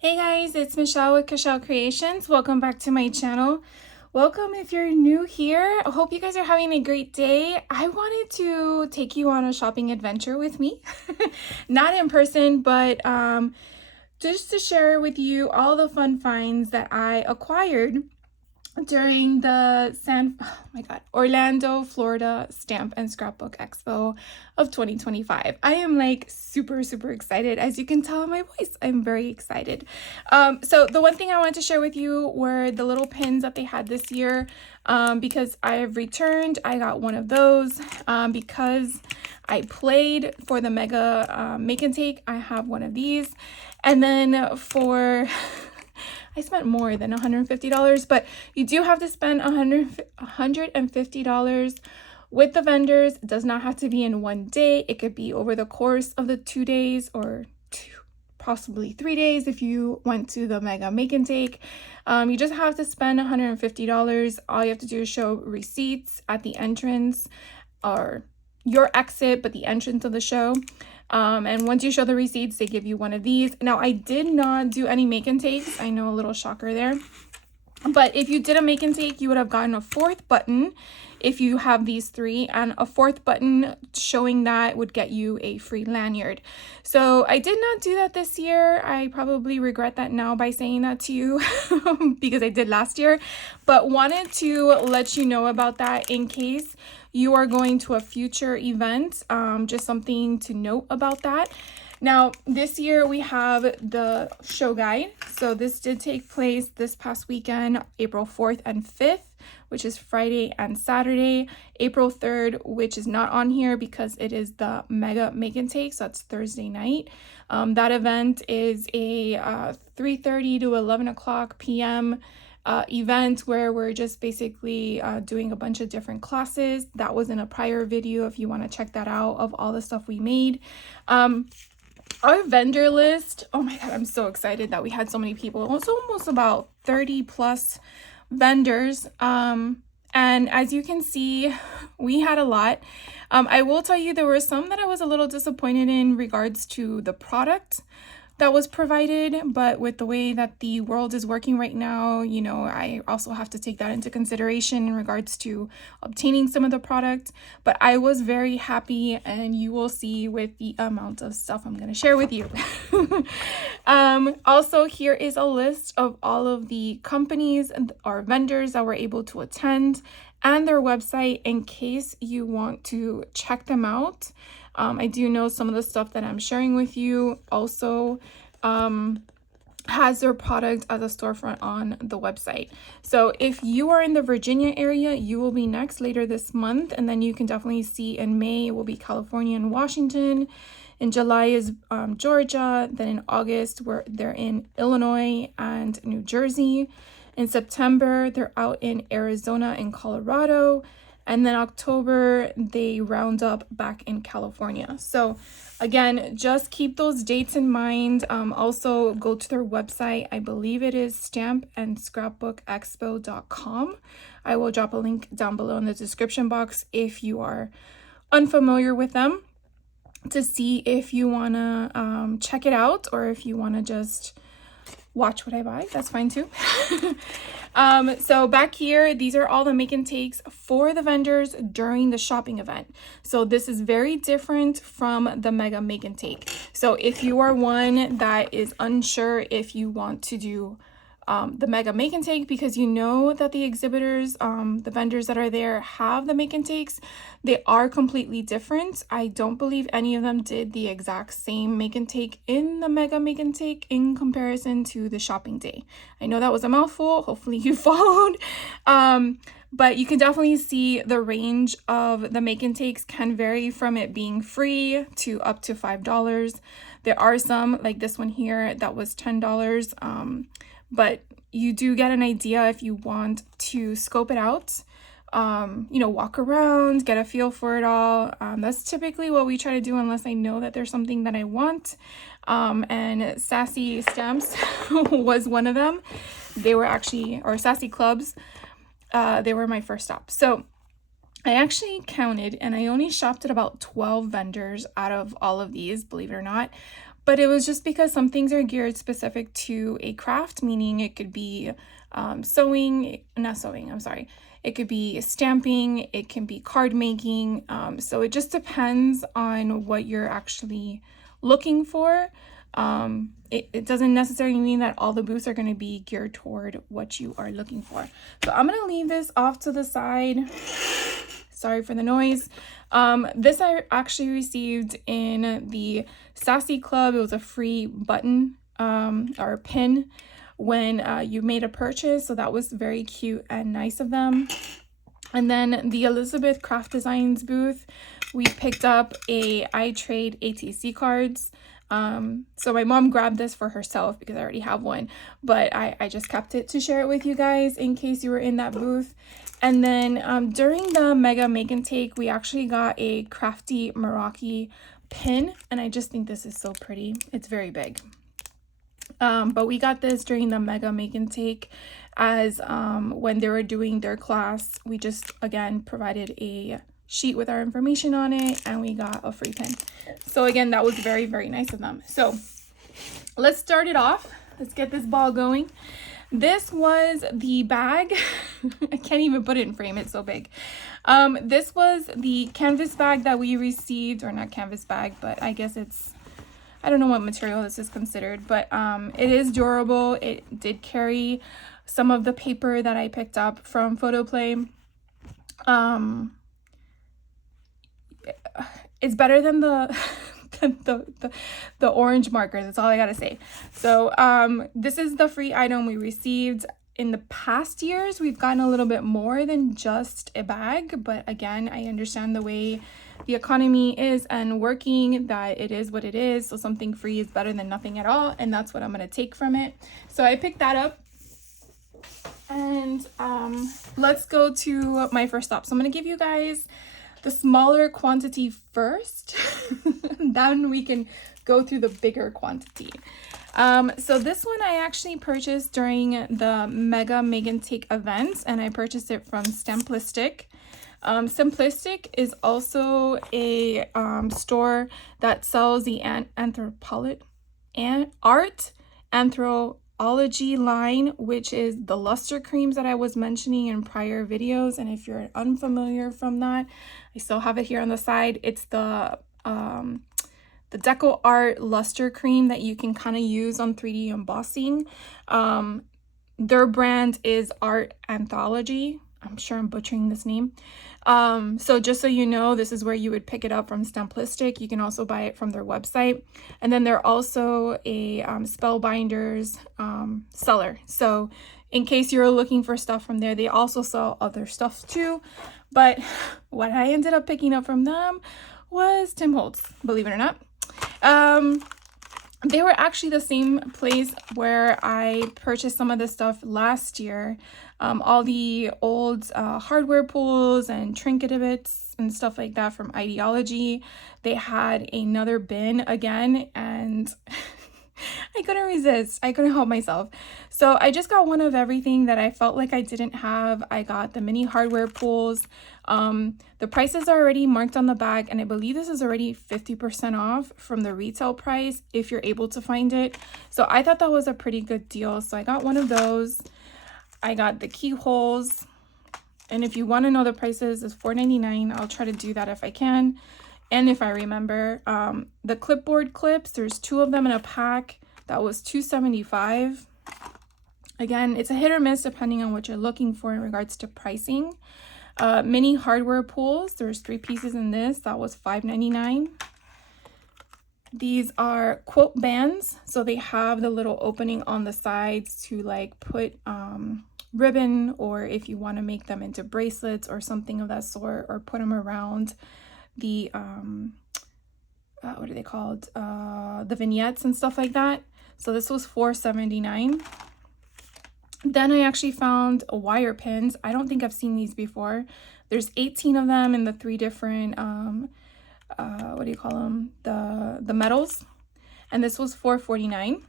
Hey guys, it's Michelle with Cashel Creations. Welcome back to my channel. Welcome if you're new here. I hope you guys are having a great day. I wanted to take you on a shopping adventure with me. Not in person, but just to share with you all the fun finds that I acquired during the Orlando, Florida Stamp and Scrapbook Expo of 2025. I am like super excited. As you can tell in my voice, I'm very excited. So the one thing I wanted to share with you were the little pins that they had this year. Because I have returned, I got one of those. Because I played for the Mega Make and Take, I have one of these. And then for I spent more than $150, but you do have to spend $150 with the vendors. It does not have to be in one day. It could be over the course of the 2 days or possibly 3 days if you went to the Mega Make and Take. You just have to spend $150. All you have to do is show receipts at the entrance or your exit, but the entrance of the show. And once you show the receipts, they give you one of these. Now, I did not do any make and takes. I know, a little shocker there. But if you did a make and take, you would have gotten a fourth button if you have these three, and a fourth button showing that would get you a free lanyard. So I did not do that this year. I probably regret that now by saying that to you because I did last year, but wanted to let you know about that in case you are going to a future event. Just something to note about that. Now, this year we have the show guide. So this did take place this past weekend, April 4th and 5th, which is Friday and Saturday. April 3rd, which is not on here because it is the Mega Make and Take, so that's Thursday night. That event is a 3:30 to 11 o'clock p.m. Event where we're just basically doing a bunch of different classes. That was in a prior video if you want to check that out of all the stuff we made. Our vendor list, oh my god, I'm so excited that we had so many people. It's almost about 30 plus vendors. And as you can see, we had a lot. I will tell you there were some that I was a little disappointed in regards to the product that was provided, but with the way that the world is working right now, you know, I also have to take that into consideration in regards to obtaining some of the product. But I was very happy, and you will see with the amount of stuff I'm going to share with you. Also, here is a list of all of the companies or vendors that were able to attend and their website in case you want to check them out. I do know some of the stuff that I'm sharing with you also has their product as a storefront on the website. So if you are in the Virginia area, you will be next later this month. And then you can definitely see in May will be California and Washington. In July is Georgia. Then in August, they're in Illinois and New Jersey. In September, they're out in Arizona and Colorado. And then October, they round up back in California. So again, just keep those dates in mind. Also, go to their website. I believe it is stampandscrapbookexpo.com. I will drop a link down below in the description box if you are unfamiliar with them, to see if you want to check it out, or if you want to just watch what I buy, that's fine too. So back here, these are all the make and takes for the vendors during the shopping event. So this is very different from the Mega Make and Take. So if you are one that is unsure if you want to do the Mega Make and Take, because you know that the exhibitors, the vendors that are there have the make and takes, they are completely different. I don't believe any of them did the exact same make and take in the Mega Make and Take in comparison to the shopping day. I know that was a mouthful. Hopefully you followed. But you can definitely see the range of the make and takes can vary from it being free to up to $5. There are some, like this one here, that was $10. But you do get an idea if you want to scope it out, you know, walk around, get a feel for it all. That's typically what we try to do unless I know that there's something that I want. And Sassy Stamps was one of them. They were actually, or Sassy Clubs, they were my first stop. So I actually counted, and I only shopped at about 12 vendors out of all of these, believe it or not. but it was just because some things are geared specific to a craft, meaning it could be it could be stamping, it can be card making. So it just depends on what you're actually looking for. It doesn't necessarily mean that all the booths are going to be geared toward what you are looking for. So I'm going to leave this off to the side. Sorry for the noise. This I actually received in the Sassy Club. It was a free button or a pin when you made a purchase. So that was very cute and nice of them. And then the Elizabeth Craft Designs booth, we picked up a iTrade ATC cards. So my mom grabbed this for herself because I already have one, but I just kept it to share it with you guys in case you were in that booth. And then during the Mega Make and Take, we actually got a Crafty Meraki pin, and I just think this is so pretty. It's very big. But we got this during the Mega Make and Take as when they were doing their class. We just, again, provided a sheet with our information on it, and we got a free pin. So again, that was very, very nice of them. So let's start it off. Let's get this ball going. This was the bag. I can't even put it in frame, it's so big. This was the canvas bag that we received, or not canvas bag, but I guess it's, I don't know what material this is considered, but it is durable. It did carry some of the paper that I picked up from Photoplay. It's better than the the orange marker. That's all I gotta say. So this is the free item we received. In the past years, we've gotten a little bit more than just a bag, but again, I understand the way the economy is and working, that it is what it is. So something free is better than nothing at all, and that's what I'm gonna take from it. So I picked that up, and let's go to my first stop. So I'm gonna give you guys the smaller quantity first, then we can go through the bigger quantity. So this one I actually purchased during the Mega Make and Take event, and I purchased it from Simplistic. Simplistic is also a store that sells the art anthropology line, which is the luster creams that I was mentioning in prior videos. And if you're unfamiliar from that, I still have it here on the side. It's the Deco Art luster cream that you can kind of use on 3D embossing. Their brand is Art Anthology. I'm sure I'm butchering this name. So just so you know, this is where you would pick it up from Simplistic. You can also buy it from their website. And then they're also a Spellbinders seller. So in case you're looking for stuff from there, they also sell other stuff too. But what I ended up picking up from them was Tim Holtz, believe it or not. They were actually the same place where I purchased some of this stuff last year. All the old hardware pools and trinket bits and stuff like that from Ideology. They had another bin again, and I couldn't resist. I couldn't help myself. So I just got one of everything that I felt like I didn't have. I got the mini hardware pools. The prices are already marked on the bag, and I believe this is already 50% off from the retail price if you're able to find it. So I thought that was a pretty good deal. So I got one of those. I got the keyholes, and if you want to know the prices, it's $4.99. I'll try to do that if I can and if I remember. The clipboard clips, there's 2 of them in a pack. That was $2.75. Again, it's a hit or miss depending on what you're looking for in regards to pricing. Mini hardware pools, there's 3 pieces in this. That was $5.99. These are quote bands, so they have the little opening on the sides to like put ribbon, or if you want to make them into bracelets or something of that sort, or put them around the what are they called, the vignettes and stuff like that. So this was $4.79. Then I actually found wire pins. I don't think I've seen these before. There's 18 of them in the 3 different what do you call them, the metals, and this was $4.49.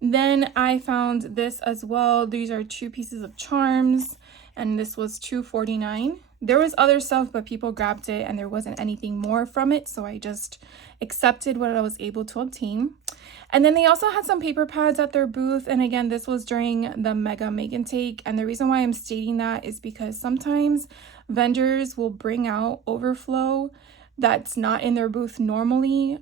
Then I found this as well. These are 2 pieces of charms, and this was $2.49. there was other stuff, but people grabbed it and there wasn't anything more from it, so I just accepted what I was able to obtain. And then they also had some paper pads at their booth, and again, this was during the Mega Make and Take, and the reason why I'm stating that is because sometimes vendors will bring out overflow that's not in their booth normally,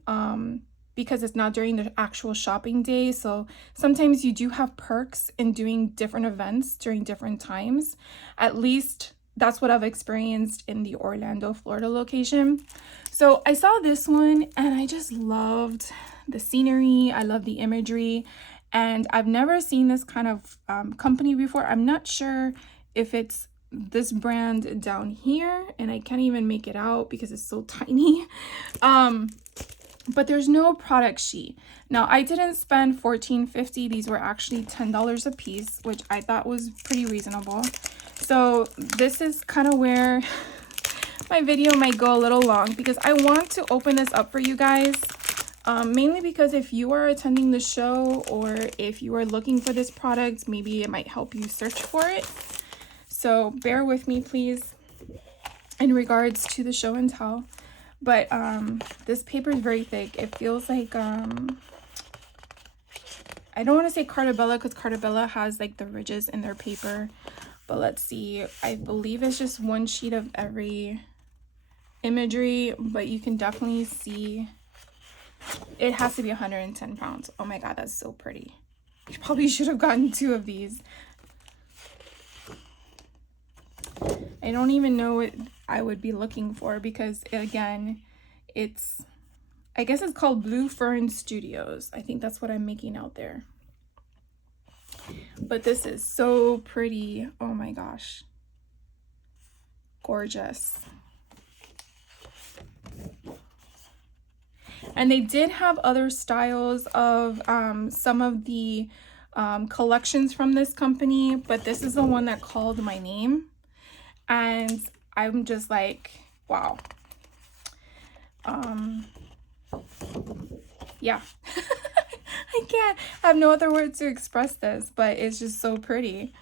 because it's not during the actual shopping day. So sometimes you do have perks in doing different events during different times. At least that's what I've experienced in the Orlando, Florida location. So I saw this one and I just loved the scenery. I love the imagery, and I've never seen this kind of company before. I'm not sure if it's this brand down here, and I can't even make it out because it's so tiny. But there's no product sheet. Now, I didn't spend $14.50. These were actually $10 a piece, which I thought was pretty reasonable. So this is kind of where my video might go a little long, because I want to open this up for you guys. Mainly because if you are attending the show, or if you are looking for this product, maybe it might help you search for it. So bear with me, please, in regards to the show and tell. But this paper is very thick. It feels like, I don't want to say Cartabella, because Cartabella has like the ridges in their paper. But let's see. I believe it's just one sheet of every imagery, but you can definitely see it has to be 110 pounds. Oh my God, that's so pretty. You probably should have gotten 2 of these. I don't even know what I would be looking for, because again, I guess it's called Blue Fern Studios. I think that's what I'm making out there. But this is so pretty. Oh my gosh. Gorgeous. And they did have other styles of some of the collections from this company, but this is the one that called my name. And I'm just like, wow. Yeah. I have no other words to express this, but it's just so pretty.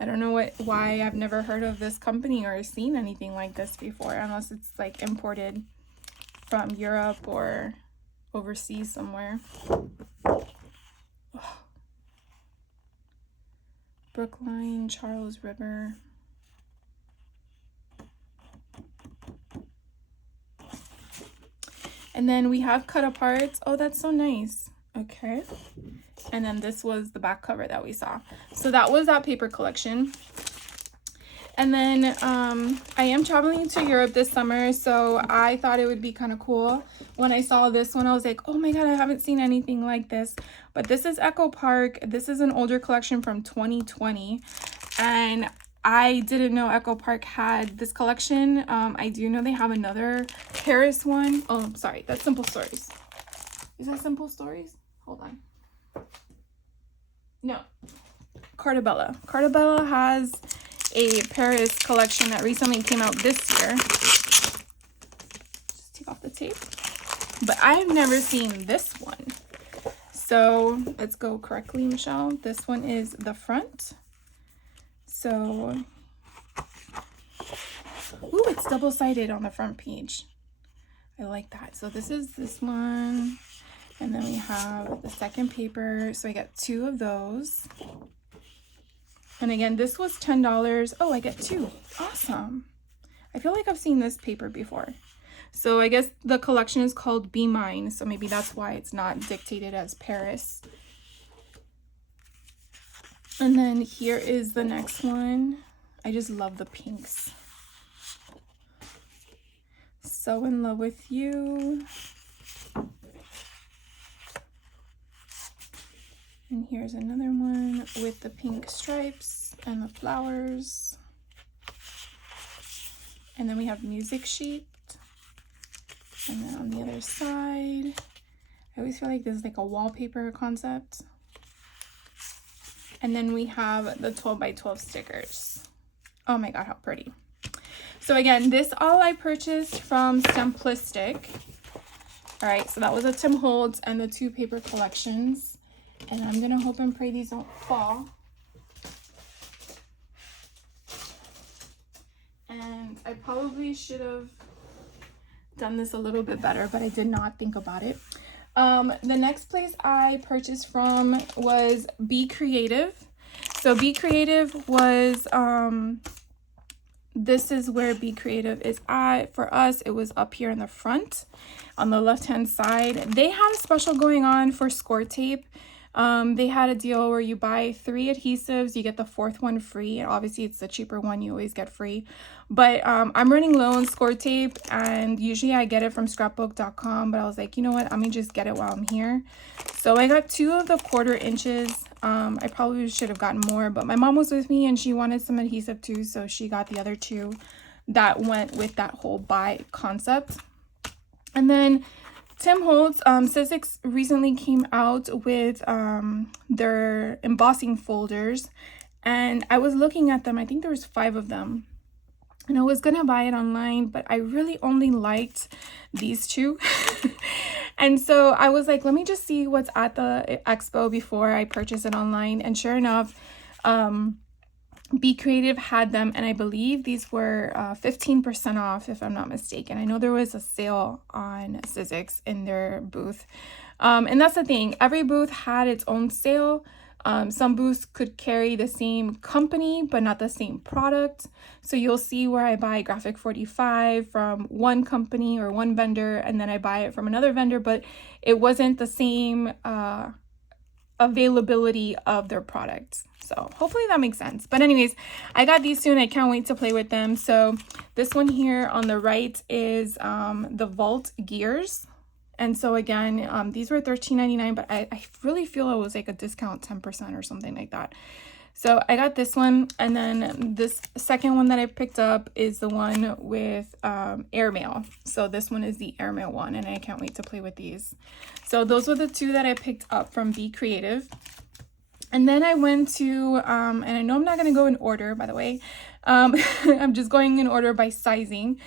I don't know why I've never heard of this company or seen anything like this before, unless it's like imported from Europe or overseas somewhere. Oh. Brookline, Charles River. And then we have cut aparts. Oh, that's so nice. Okay. And then this was the back cover that we saw. So that was that paper collection. And then I am traveling to Europe this summer, so I thought it would be kind of cool. When I saw this one, I was like, oh my God, I haven't seen anything like this. But this is Echo Park. This is an older collection from 2020. And I didn't know Echo Park had this collection. I do know they have another Paris one. Oh, I'm sorry. That's Simple Stories. Is that Simple Stories? Hold on. No. Cartabella. Cartabella has a Paris collection that recently came out this year. Just take off the tape. But I have never seen this one. So let's go correctly, Michelle. This one is the front. So, ooh, it's double-sided on the front page. I like that. So this is this one. And then we have the second paper. So I got 2 of those. And again, this was $10. Oh, I get 2. Awesome. I feel like I've seen this paper before. So I guess the collection is called Be Mine. So maybe that's why it's not dictated as Paris. And then here is the next one. I just love the pinks. So in Love with You. And here's another one with the pink stripes and the flowers. And then we have Music Sheet. And then on the other side, I always feel like this is like a wallpaper concept. And then we have the 12 by 12 stickers. Oh my God, how pretty. So again, this all I purchased from Simplistic. All right, so that was a Tim Holtz and the 2 paper collections. And I'm gonna hope and pray these don't fall. And And I probably should have done this a little bit better, but I did not think about it. The next place I purchased from was Be Creative. So Be Creative was, this is where Be Creative is at. For us, it was up here in the front on the left hand side. They had a special going on for score tape. They had a deal where you buy 3 adhesives, you get the 4th one free. And obviously it's the cheaper one, you always get free. But I'm running low on score tape, and usually I get it from scrapbook.com, but I was like, you know what, I'm gonna just get it while I'm here. So I got 2 of the 1/4 inches. I probably should have gotten more, but my mom was with me and she wanted some adhesive too, so she got the other 2 that went with that whole buy concept. And then Tim Holtz, Sizzix recently came out with their embossing folders, and I was looking at them. I think there was 5 of them, and I was gonna buy it online, but I really only liked these 2. And so I was like, let me just see what's at the expo before I purchase it online. And sure enough, Be Creative had them, and I believe these were 15% off, if I'm not mistaken. I know there was a sale on Sizzix in their booth. And that's the thing, every booth had its own sale. Some booths could carry the same company, but not the same product. So you'll see where I buy Graphic 45 from one company or one vendor, and then I buy it from another vendor, but it wasn't the same availability of their products. So hopefully that makes sense. But anyways, I got these 2 and I can't wait to play with them. So this one here on the right is the Vault Gears. And so again, these were $13.99, but I really feel it was like a discount 10% or something like that. So I got this one, and then this second one that I picked up is the one with airmail. So this one is the airmail one, and I can't wait to play with these. So those were the 2 that I picked up from Be Creative. And then I went to, and I know I'm not going to go in order, by the way. I'm just going in order by sizing.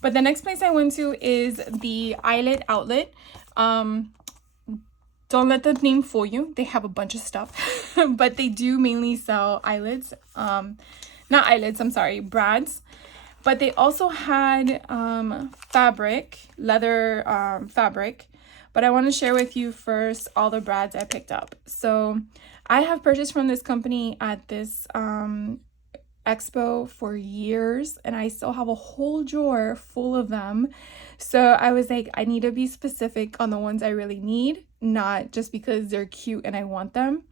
But the next place I went to is the Eyelet Outlet. Don't let the name fool you. They have a bunch of stuff, but they do mainly sell eyelids. Not eyelids, I'm sorry, brads. But they also had fabric, leather fabric. But I want to share with you first all the brads I picked up. So I have purchased from this company at this expo for years, and I still have a whole drawer full of them. So I was like, I need to be specific on the ones I really need, not just because they're cute and I want them.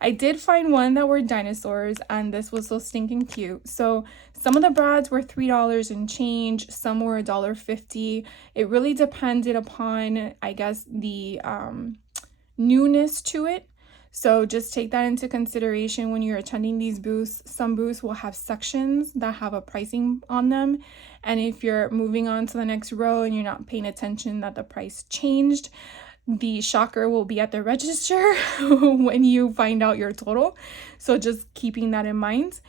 I did find one that were dinosaurs, and this was so stinking cute. So some of the brads were $3 and change, some were $1.50. It really depended upon, I guess, the newness to it. So just take that into consideration when you're attending these booths. Some booths will have sections that have a pricing on them. And if you're moving on to the next row and you're not paying attention that the price changed, the shocker will be at the register when you find out your total. So just keeping that in mind.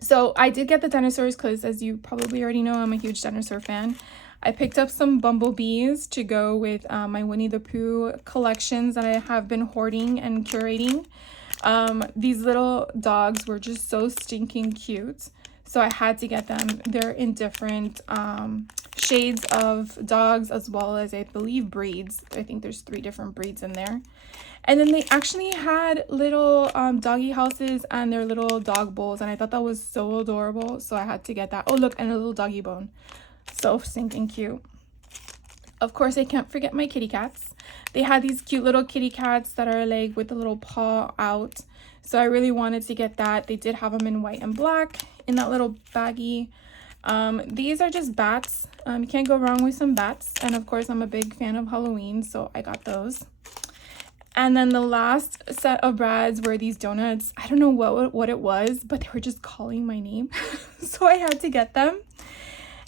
So I did get the dinosaurs because, as you probably already know, I'm a huge dinosaur fan. I picked up some bumblebees to go with my Winnie the Pooh collections that I have been hoarding and curating. These little dogs were just so stinking cute, so I had to get them. They're in different shades of dogs, as well as, I believe, breeds. I think there's 3 different breeds in there. And then they actually had little doggy houses and their little dog bowls, and I thought that was so adorable, so I had to get that. Oh look, and a little doggy bone. So stinking cute. Of course, I can't forget my kitty cats. They had these cute little kitty cats that are like with the little paw out. So I really wanted to get that. They did have them in white and black in that little baggie. These are just bats. You can't go wrong with some bats. And of course, I'm a big fan of Halloween, so I got those. And then the last set of brads were these donuts. I don't know what it was, but they were just calling my name. So I had to get them.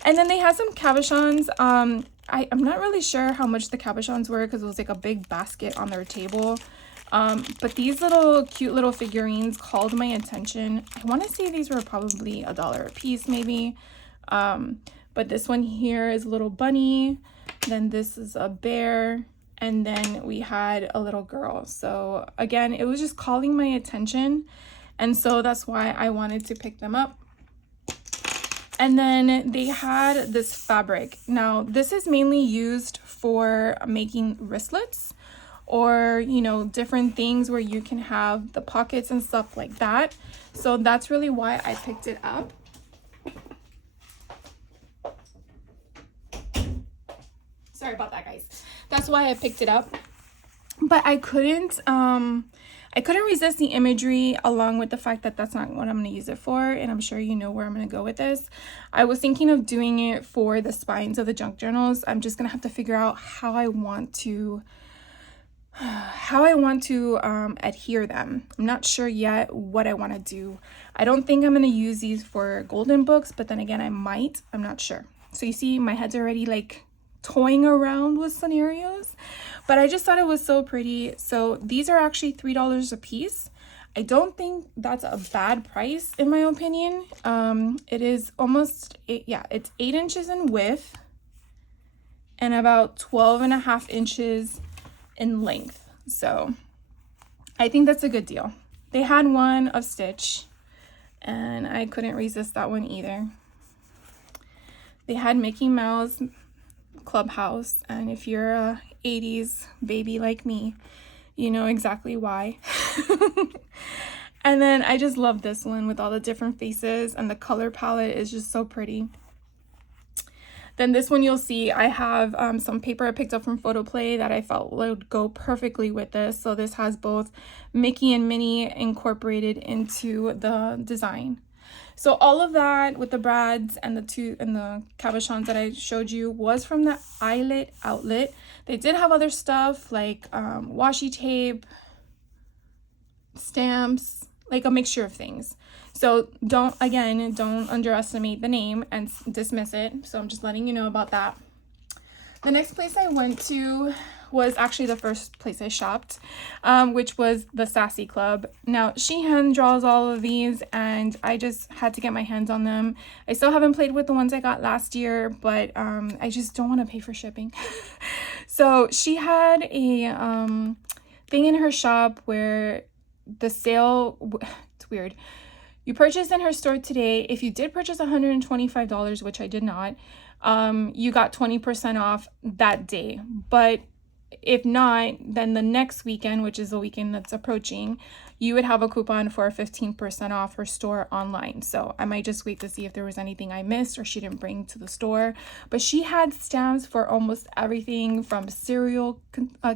And then they had some cabochons. I'm not really sure how much the cabochons were because it was like a big basket on their table. But these little cute little figurines called my attention. I want to say these were probably $1 a piece maybe. But this one here is a little bunny. Then this is a bear. And then we had a little girl. So again, it was just calling my attention. And so that's why I wanted to pick them up. And then they had this fabric. Now, this is mainly used for making wristlets or, you know, different things where you can have the pockets and stuff like that. So that's really why I picked it up. Sorry about that, guys. That's why I picked it up. But I couldn't resist the imagery, along with the fact that that's not what I'm going to use it for, and I'm sure you know where I'm going to go with this. I was thinking of doing it for the spines of the junk journals. I'm just going to have to figure out how I want to adhere them. I'm not sure yet what I want to do. I don't think I'm going to use these for golden books, but then again, I might. I'm not sure. So you see, my head's already like toying around with scenarios, but I just thought it was so pretty. So these are actually $3 a piece. I don't think that's a bad price in my opinion. It is almost it's 8 inches in width and about 12.5 inches in length. So I think that's a good deal. They had one of Stitch and I couldn't resist that one either. They had Mickey Mouse Clubhouse, and if you're a 80s baby like me, you know exactly why. And then I just love this one with all the different faces, and the color palette is just so pretty. Then this one, you'll see I have some paper I picked up from Photoplay that I felt would go perfectly with this. So this has both Mickey and Minnie incorporated into the design. So all of that with the brads and the cabochons that I showed you was from the Eyelet outlet. They did have other stuff like washi tape, stamps, like a mixture of things. So don't underestimate the name and dismiss it. So I'm just letting you know about that. The next place I went to was actually the first place I shopped, which was the Sassy Club. Now, she hand draws all of these, and I just had to get my hands on them. I still haven't played with the ones I got last year, but I just don't want to pay for shipping. So she had a thing in her shop where the sale, it's weird. You purchased in her store today. If you did purchase $125, which I did not, you got 20% off that day. But if not, then the next weekend, which is the weekend that's approaching, you would have a coupon for 15% off her store online. So I might just wait to see if there was anything I missed or she didn't bring to the store. But she had stamps for almost everything from cereal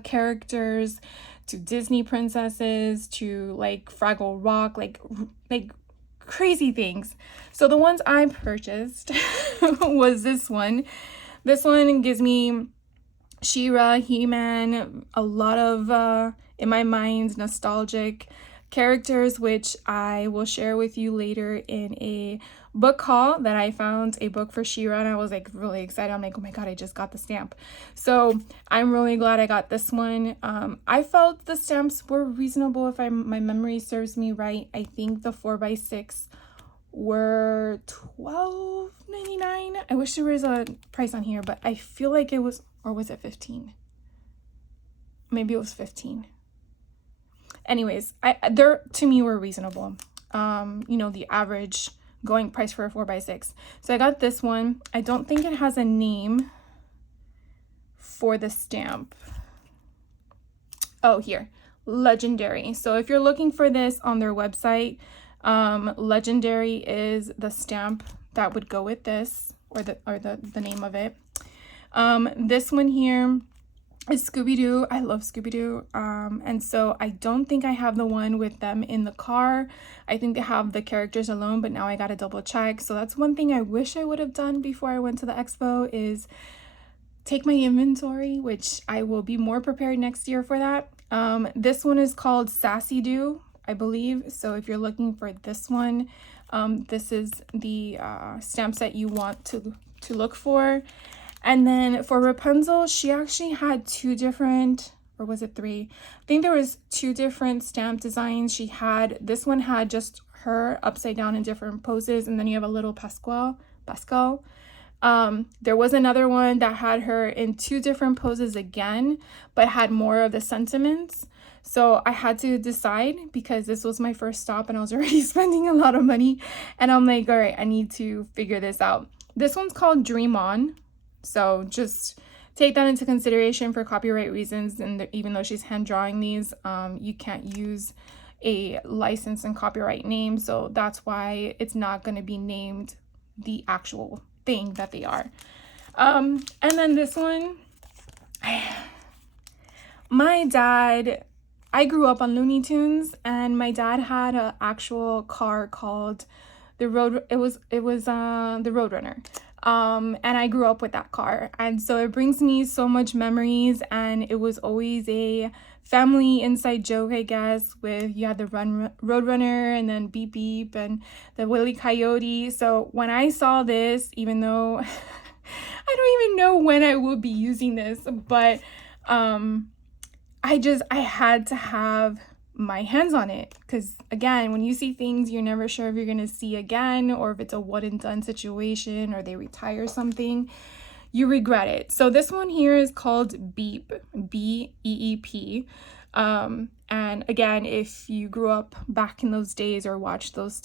characters to Disney princesses to like Fraggle Rock, like crazy things. So the ones I purchased was this one. This one gives me She-Ra, He-Man, a lot of, in my mind, nostalgic characters, which I will share with you later in a book haul that I found a book for She-Ra, and I was like really excited. I'm like, oh my god, I just got the stamp. So I'm really glad I got this one. I felt the stamps were reasonable if my memory serves me right. I think the 4x6 were $12.99. I wish there was a price on here, but I feel like it was, or was it 15? Maybe it was 15. Anyways, they're to me were reasonable. You know, the average going price for a 4x6. So I got this one. I don't think it has a name for the stamp. Oh, here, Legendary. So if you're looking for this on their website, Legendary is the stamp that would go with this, or the name of it. This one here is Scooby-Doo. I love Scooby-Doo. And so I don't think I have the one with them in the car. I think they have the characters alone, but now I gotta double check. So that's one thing I wish I would have done before I went to the expo, is take my inventory, which I will be more prepared next year for that. This one is called Sassy Doo, I believe. So if you're looking for this one, this is the stamp set you want to look for. And then for Rapunzel, she actually had two different, or was it three? I think there was two different stamp designs. She had, this one had just her upside down in different poses, and then you have a little Pascal. There was another one that had her in two different poses again, but had more of the sentiments. So I had to decide because this was my first stop and I was already spending a lot of money. And I'm like, all right, I need to figure this out. This one's called Dream On. So just take that into consideration for copyright reasons. And even though she's hand drawing these, you can't use a license and copyright name. So that's why it's not going to be named the actual thing that they are. And then this one, my dad, I grew up on Looney Tunes, and my dad had an actual car called the Roadrunner. And I grew up with that car, and so it brings me so much memories, and it was always a family inside joke, I guess, with you had the Roadrunner and then Beep Beep and the Wile E. Coyote. So when I saw this, even though I don't even know when I will be using this, but I had to have my hands on it, because again, when you see things you're never sure if you're gonna see again, or if it's a one and done situation, or they retire something, you regret it. So this one here is called Beep, B-E-E-P. And again, if you grew up back in those days or watched those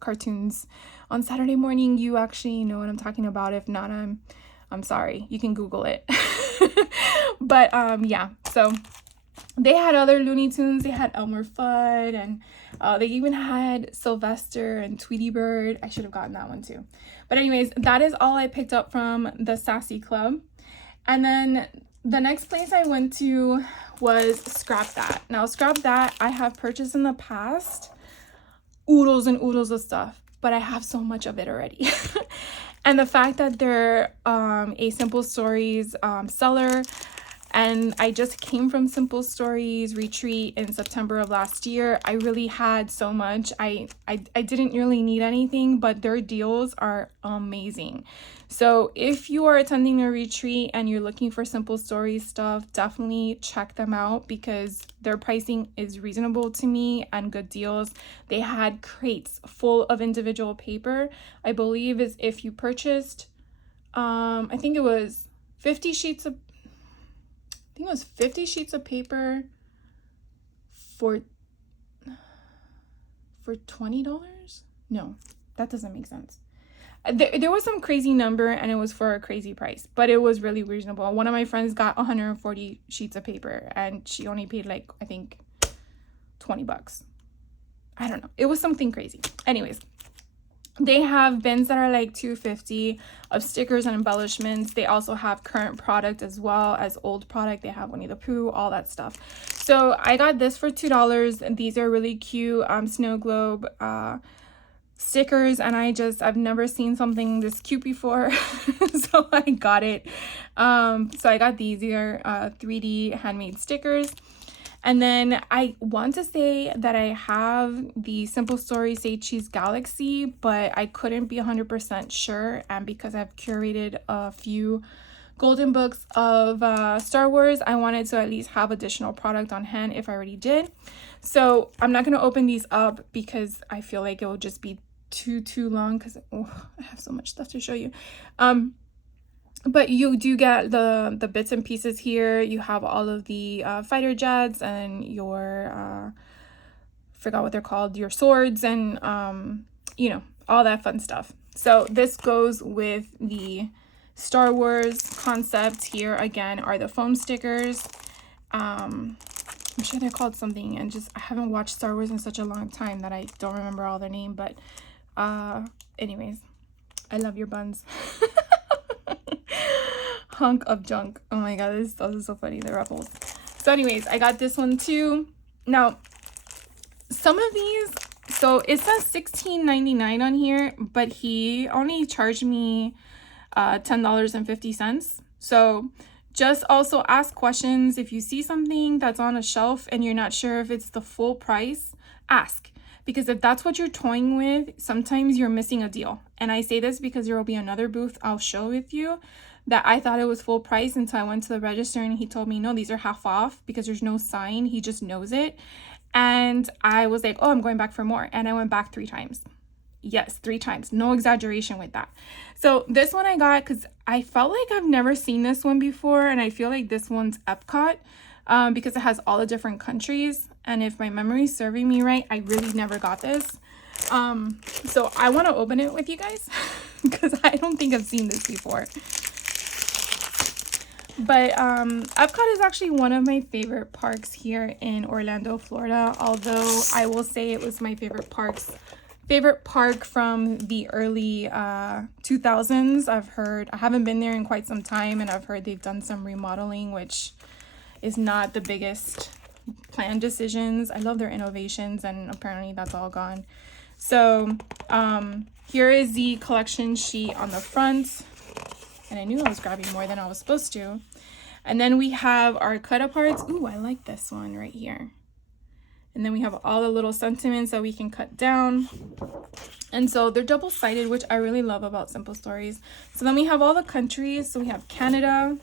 cartoons on Saturday morning, you actually know what I'm talking about. If not, I'm sorry, you can Google it. But yeah, so they had other Looney Tunes. They had Elmer Fudd, and they even had Sylvester and Tweety Bird. I should have gotten that one too. But anyways, that is all I picked up from the Sassy Club. And then the next place I went to was Scrap That. Now, Scrap That I have purchased in the past oodles and oodles of stuff, but I have so much of it already. And the fact that they're a Simple Stories seller, and I just came from Simple Stories retreat in September of last year. I really had so much. I didn't really need anything, but their deals are amazing. So if you are attending a retreat and you're looking for Simple Stories stuff, definitely check them out, because their pricing is reasonable to me and good deals. They had crates full of individual paper. I believe is if you purchased, I think it was 50 sheets of paper for $20. No, that doesn't make sense. There was some crazy number, and it was for a crazy price, but it was really reasonable. One of my friends got 140 sheets of paper, and she only paid like, I think, $20. I don't know. It was something crazy. Anyways, they have bins that are like $2.50 of stickers and embellishments. They also have current product as well as old product. They have Winnie the Pooh, all that stuff. So I got this for $2, and these are really cute snow globe stickers, and I've never seen something this cute before. So I got it. So I got these. These are 3D handmade stickers. And then I want to say that I have the Simple Stories Say Cheese Galaxy, but I couldn't be 100% sure. And because I've curated a few golden books of Star Wars, I wanted to at least have additional product on hand if I already did. So I'm not going to open these up because I feel like it will just be too long, because I have so much stuff to show you. But you do get the bits and pieces here. You have all of the fighter jets and your forgot what they're called, your swords, and you know, all that fun stuff. So this goes with the Star Wars concept. Here again are the foam stickers. I'm sure they're called something, and I haven't watched Star Wars in such a long time that I don't remember all their name. But anyways, I love your buns. Hunk of junk. Oh my god, this is so funny, the ruffles. So anyways, I got this one too. Now, some of these, so it says $16.99 on here, but he only charged me $10.50. So just also ask questions. If you see something that's on a shelf and you're not sure if it's the full price, ask. Because if that's what you're toying with, sometimes you're missing a deal. And I say this because there will be another booth I'll show with you that I thought it was full price until I went to the register and he told me, no, these are half off, because there's no sign. He just knows it. And I was like, oh, I'm going back for more. And I went back 3 times. Yes, 3 times. No exaggeration with that. So this one I got because I felt like I've never seen this one before. And I feel like this one's Epcot. because it has all the different countries. And if my memory is serving me right, I really never got this. So I want to open it with you guys because I don't think I've seen this before. But Epcot is actually one of my favorite parks here in Orlando, Florida. Although I will say it was my favorite park from the early 2000s. I haven't been there in quite some time, and I've heard they've done some remodeling, which is not the biggest planned decisions. I love their innovations, and apparently that's all gone. So here is the collection sheet on the front. And I knew I was grabbing more than I was supposed to. And then we have our cut aparts. Ooh, I like this one right here. And then we have all the little sentiments that we can cut down. And so they're double-sided, which I really love about Simple Stories. So then we have all the countries. So we have Canada.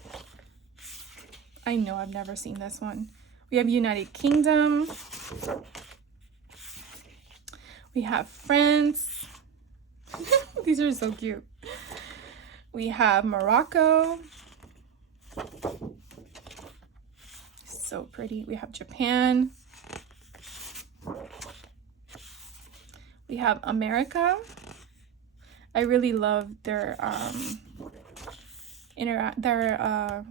I know I've never seen this one. We have United Kingdom. We have France. These are so cute. We have Morocco. So pretty. We have Japan. We have America. I really love their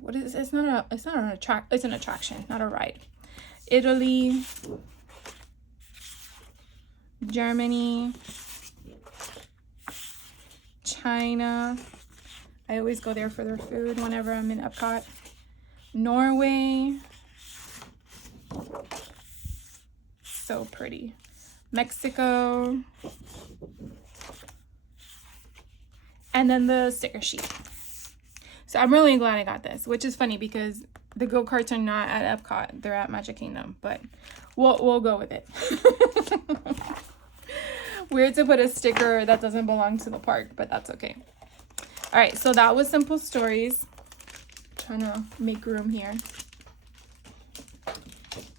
what is it? It's not an attraction, not a ride. Italy, Germany, China. I always go there for their food whenever I'm in Epcot. Norway. So pretty. Mexico. And then the sticker sheet. So I'm really glad I got this, which is funny because the go-karts are not at Epcot. They're at Magic Kingdom, but we'll go with it. Weird to put a sticker that doesn't belong to the park, but that's okay. All right, so that was Simple Stories. Trying to make room here.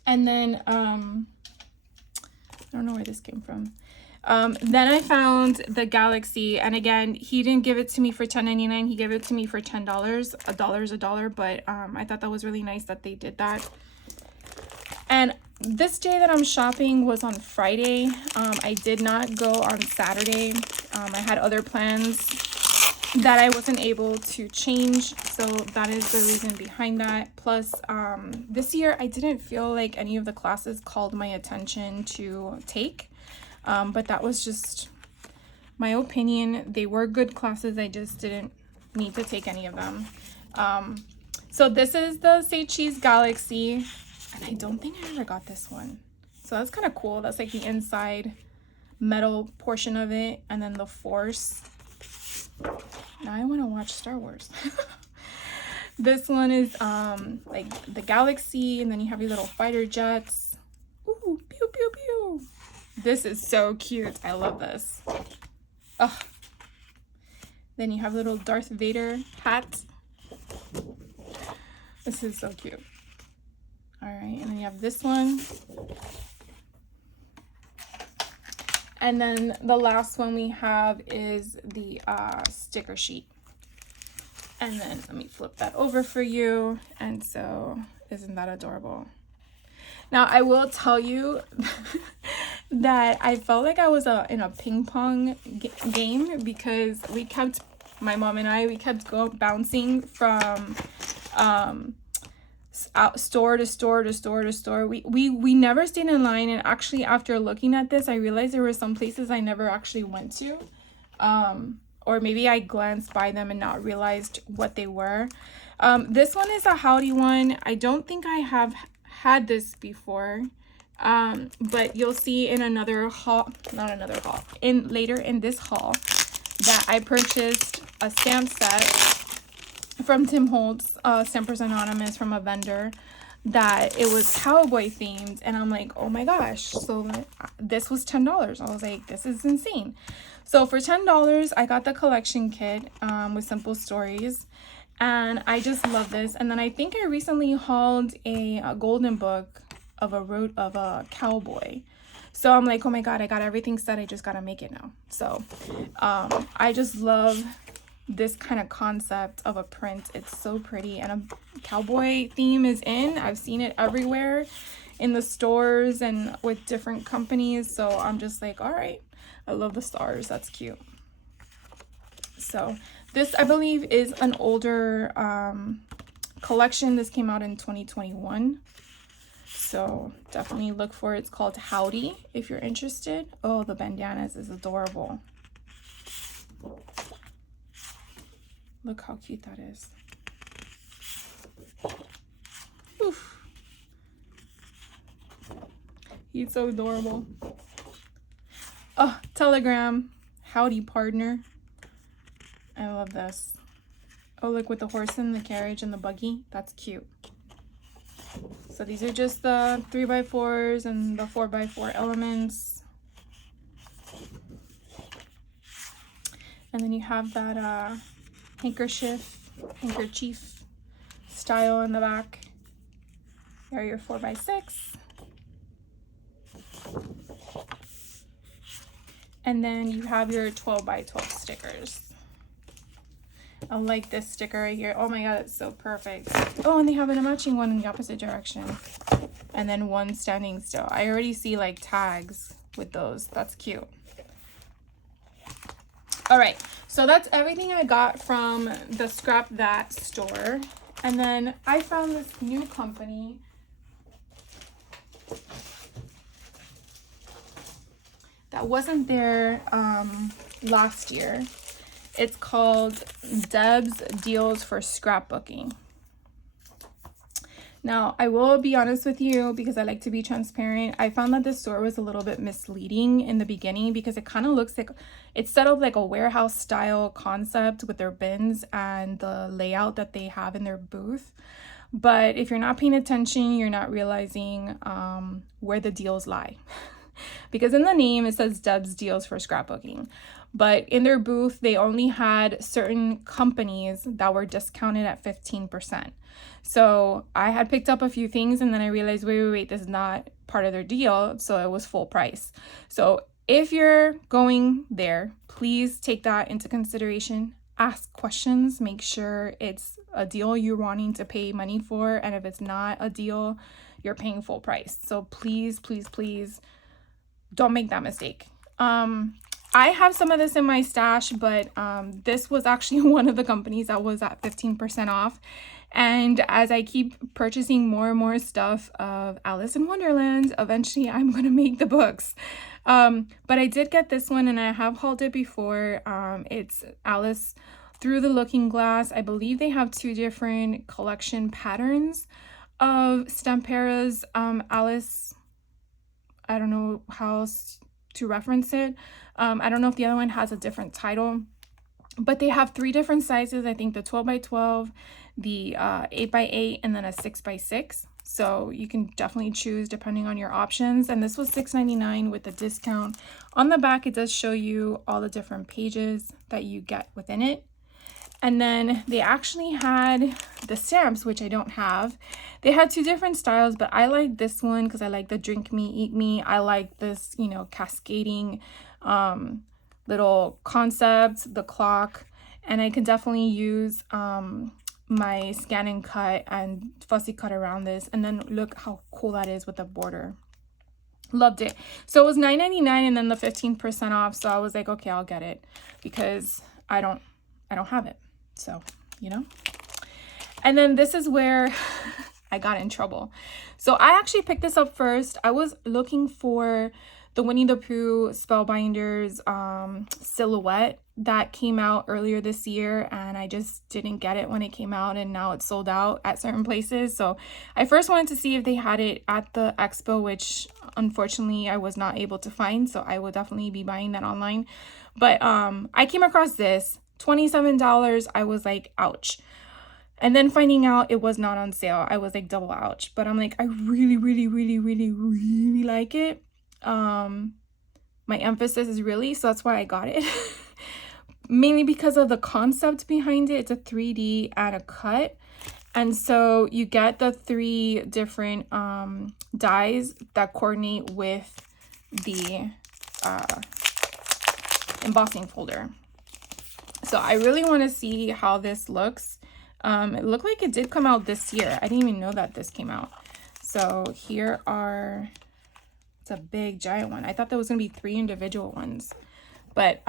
And then, I don't know where this came from. Then I found the Galaxy, and again, he didn't give it to me for $10.99. He gave it to me for $10. A dollar's a dollar, but I thought that was really nice that they did that. And this day that I'm shopping was on Friday. I did not go on Saturday. I had other plans that I wasn't able to change, so that is the reason behind that. Plus this year I didn't feel like any of the classes called my attention to take, but that was just my opinion. They were good classes, I just didn't need to take any of them. So this is the Say Cheese Galaxy, and I don't think I ever got this one, so that's kind of cool. That's like the inside metal portion of it, and then the Force. Now I want to watch Star Wars. This one is like the Galaxy, and then you have your little fighter jets. Ooh, pew pew pew. This is so cute. I love this. Oh. Then you have little Darth Vader hat. This is so cute. All right, and then you have this one. And then the last one we have is the sticker sheet. And then let me flip that over for you. And so, isn't that adorable? Now, I will tell you that I felt like I was in a ping pong game, because my mom and I, we kept bouncing from store to store to store to store. We never stayed in line, and actually after looking at this I realized there were some places I never actually went to, or maybe I glanced by them and not realized what they were. This one is a Howdy one. I don't think I have had this before, but you'll see in another haul, later in this haul, that I purchased a stamp set from Tim Holtz, Stampers Anonymous, from a vendor, that it was cowboy themed, and I'm like, oh my gosh. So this was $10. I was like, this is insane. So for $10 I got the collection kit with Simple Stories, and I just love this. And then I think I recently hauled a golden book of a cowboy, so I'm like, oh my god, I got everything set, I just gotta make it now. So I just love this kind of concept of a print. It's so pretty, and a cowboy theme is in. I've seen it everywhere in the stores and with different companies, so I'm just like, all right, I love the stars. That's cute. So this, I believe, is an older collection. This came out in 2021, so definitely look for it. It's called Howdy if you're interested. Oh, the bandanas is adorable. Look how cute that is. Oof. He's so adorable. Oh, Telegram. Howdy, partner. I love this. Oh, look, with the horse and the carriage and the buggy. That's cute. So these are just the 3x4s and the 4x4 elements. And then you have that handkerchief style in the back. Here are your 4x6. And then you have your 12x12 stickers. I like this sticker right here. Oh my god, it's so perfect. Oh, and they have a matching one in the opposite direction. And then one standing still. I already see like tags with those. That's cute. All right, so that's everything I got from the Scrap That store. And then I found this new company that wasn't there last year. It's called Deb's Deals for Scrapbooking. Now, I will be honest with you because I like to be transparent. I found that this store was a little bit misleading in the beginning because it kind of looks like it's set up like a warehouse style concept with their bins and the layout that they have in their booth. But if you're not paying attention, you're not realizing where the deals lie. Because in the name, it says Deb's Deals for Scrapbooking. But in their booth, they only had certain companies that were discounted at 15%. So I had picked up a few things and then I realized, wait, this is not part of their deal. So it was full price. So if you're going there, please take that into consideration. Ask questions, make sure it's a deal you're wanting to pay money for. And if it's not a deal, you're paying full price. So please, please, please don't make that mistake. I have some of this in my stash, but this was actually one of the companies that was at 15% off. And as I keep purchasing more and more stuff of Alice in Wonderland, eventually I'm going to make the books. But I did get this one and I have hauled it before. It's Alice Through the Looking Glass. I believe they have two different collection patterns of Stamperas. Alice, I don't know how else to reference it. I don't know if the other one has a different title, but they have three different sizes. I think the 12x12, the 8x8, and then a 6x6. So you can definitely choose depending on your options. And this was $6.99 with a discount. On the back, it does show you all the different pages that you get within it. And then they actually had the stamps, which I don't have. They had two different styles, but I like this one because I like the drink me, eat me. I like this, you know, cascading little concept, the clock. And I can definitely use my scan and cut and fussy cut around this. And then look how cool that is with the border. Loved it. So it was $9.99 and then the 15% off. So I was like, okay, I'll get it because I don't have it. So, you know. And then this is where I got in trouble. So I actually picked this up first. I was looking for the Winnie the Pooh Spellbinders silhouette that came out earlier this year, and I just didn't get it when it came out, and now it's sold out at certain places. So I first wanted to see if they had it at the Expo, which unfortunately I was not able to find, so I will definitely be buying that online. But I came across this $27. I was like, ouch. And then finding out it was not on sale, I was like, double ouch. But I'm like, I really, really, really, really, really like it. My emphasis is really, so that's why I got it. Mainly because of the concept behind it. It's a 3D and a cut. And so you get the three different dies that coordinate with the embossing folder. So I really want to see how this looks. It looked like it did come out this year. I didn't even know that this came out. So here are, it's a big giant one. I thought there was gonna be 3 individual ones, but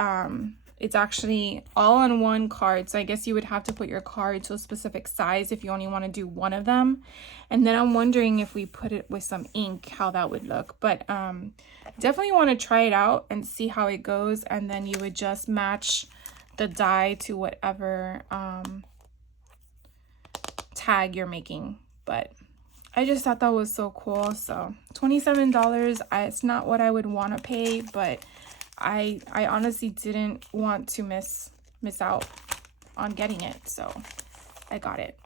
it's actually all on one card. So I guess you would have to put your card to a specific size if you only want to do one of them. And then I'm wondering if we put it with some ink, how that would look. But definitely want to try it out and see how it goes. And then you would just match the die to whatever tag you're making. But I just thought that was so cool. So $27, it's not what I would want to pay, but I honestly didn't want to miss out on getting it, so I got it.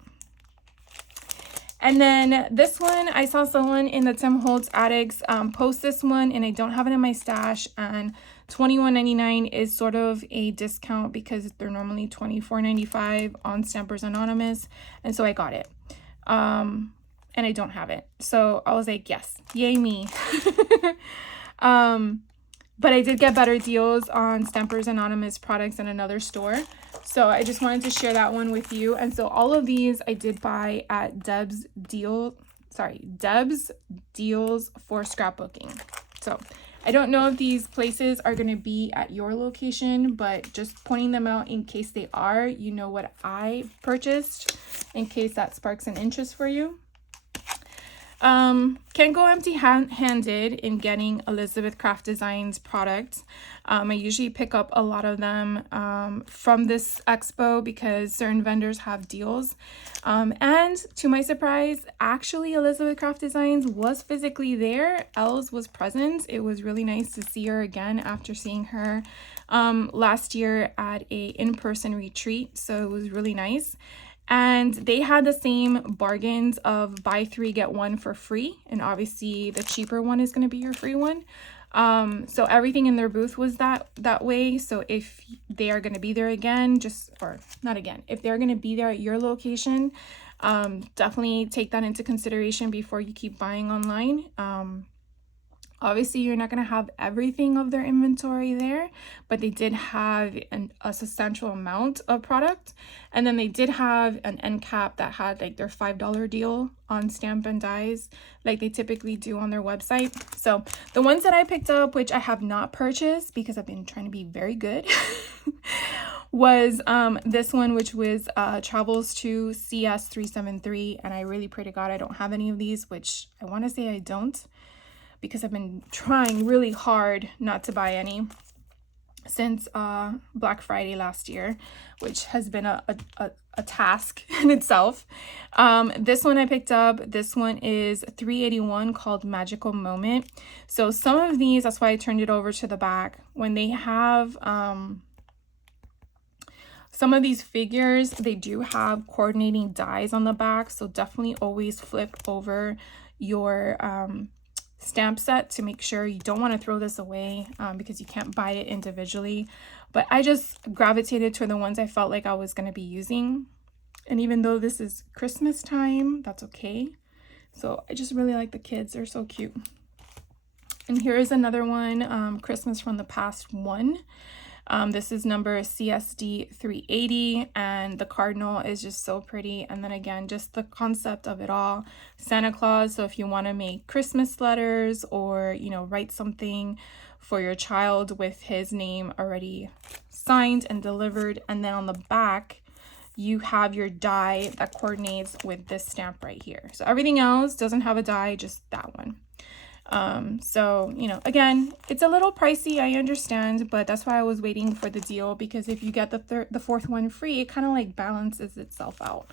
And then this one, I saw someone in the Tim Holtz Addicts post this one, and I don't have it in my stash, and $21.99 is sort of a discount because they're normally $24.95 on Stampers Anonymous, and so I got it. And I don't have it, so I was like, yes, yay me. But I did get better deals on Stampers Anonymous products in another store. So I just wanted to share that one with you. And so all of these I did buy at Deb's Deals for scrapbooking. So I don't know if these places are going to be at your location, but just pointing them out in case they are, you know what I purchased, in case that sparks an interest for you. Can't go empty-handed in getting Elizabeth Craft Designs products. I usually pick up a lot of them from this expo because certain vendors have deals. And to my surprise, actually Elizabeth Craft Designs was physically there. Els was present. It was really nice to see her again after seeing her last year at a in-person retreat. So it was really nice. And they had the same bargains of buy 3 get 1 for free, and obviously the cheaper one is going to be your free one. So everything in their booth was that way. So if they are going to be there again, if they're going to be there at your location, definitely take that into consideration before you keep buying online. Obviously, you're not going to have everything of their inventory there, but they did have a substantial amount of product. And then they did have an end cap that had like their $5 deal on stamp and dies, like they typically do on their website. So the ones that I picked up, which I have not purchased because I've been trying to be very good, was this one, which was Travels to CS 373. And I really pray to God I don't have any of these, which I want to say I don't, because I've been trying really hard not to buy any since Black Friday last year, which has been a task in itself. This one I picked up. This one is 381 called Magical Moment. So some of these, that's why I turned it over to the back. When they have some of these figures, they do have coordinating dies on the back. So definitely always flip over your stamp set to make sure. You don't want to throw this away because you can't buy it individually. But I just gravitated to the ones I felt like I was going to be using. And even though this is Christmas time, that's okay. So I just really like the kids. They're so cute. And here is another one, Christmas from the Past 1. This is number CSD 380, and the cardinal is just so pretty. And then again, just the concept of it all, Santa Claus. So if you want to make Christmas letters or, you know, write something for your child with his name already signed and delivered, and then on the back you have your die that coordinates with this stamp right here. So everything else doesn't have a die, just that one. So, you know, again, it's a little pricey, I understand, but that's why I was waiting for the deal, because if you get the fourth one free, it kind of like balances itself out.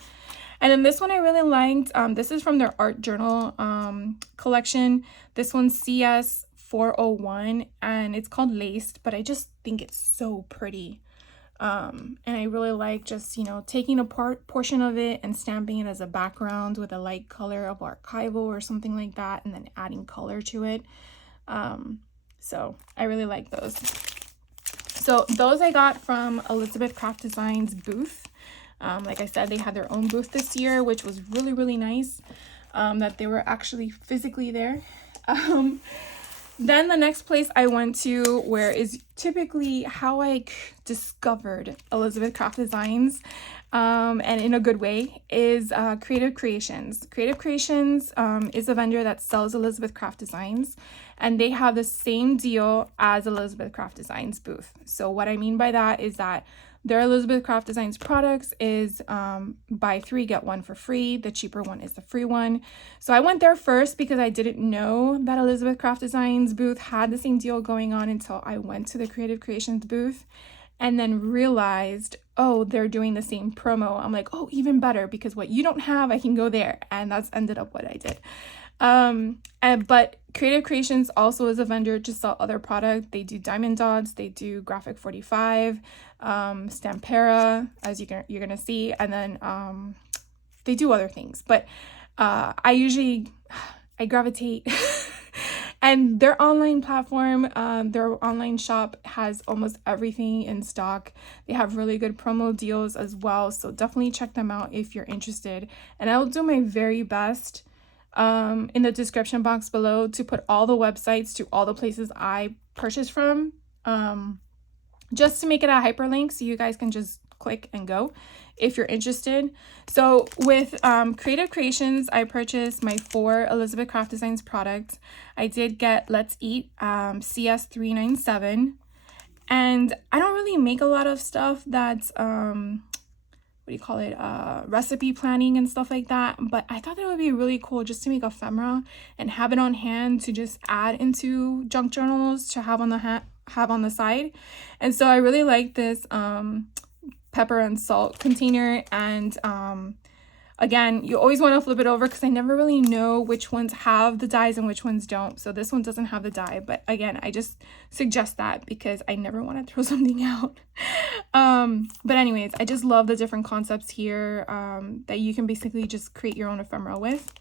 And then this one I really liked. This is from their art journal collection. This one's CS 401, and it's called Laced, but I just think it's so pretty. And I really like just, you know, taking a portion of it and stamping it as a background with a light color of archival or something like that, and then adding color to it. So I really like those. So those I got from Elizabeth Craft Designs booth. Like I said, they had their own booth this year, which was really, really nice, that they were actually physically there. Then the next place I went to, where is typically how I discovered Elizabeth Craft Designs, and in a good way, is Creative Creations. Creative Creations is a vendor that sells Elizabeth Craft Designs, and they have the same deal as Elizabeth Craft Designs booth. So what I mean by that is that their Elizabeth Craft Designs products is buy 3, get 1 for free. The cheaper one is the free one. So I went there first because I didn't know that Elizabeth Craft Designs booth had the same deal going on until I went to the Creative Creations booth and then realized, oh, they're doing the same promo. I'm like, oh, even better, because what you don't have, I can go there. And that's ended up what I did. But Creative Creations also is a vendor to sell other products. They do diamond dots, they do graphic 45, Stampera, as you're gonna see, and then they do other things. But I gravitate and their online platform, their online shop has almost everything in stock. They have really good promo deals as well, so definitely check them out if you're interested. And I'll do my very best in the description box below to put all the websites to all the places I purchased from, just to make it a hyperlink so you guys can just click and go if you're interested. So with Creative Creations, I purchased my 4 Elizabeth Craft Designs products. I did get Let's Eat CS397, and I don't really make a lot of stuff that's recipe planning and stuff like that, but I thought that would be really cool just to make ephemera and have it on hand to just add into junk journals to have on the side. And so I really like this pepper and salt container, and again, you always want to flip it over because I never really know which ones have the dies and which ones don't. So this one doesn't have the die, but again, I just suggest that because I never want to throw something out. But anyways, I just love the different concepts here that you can basically just create your own ephemera with.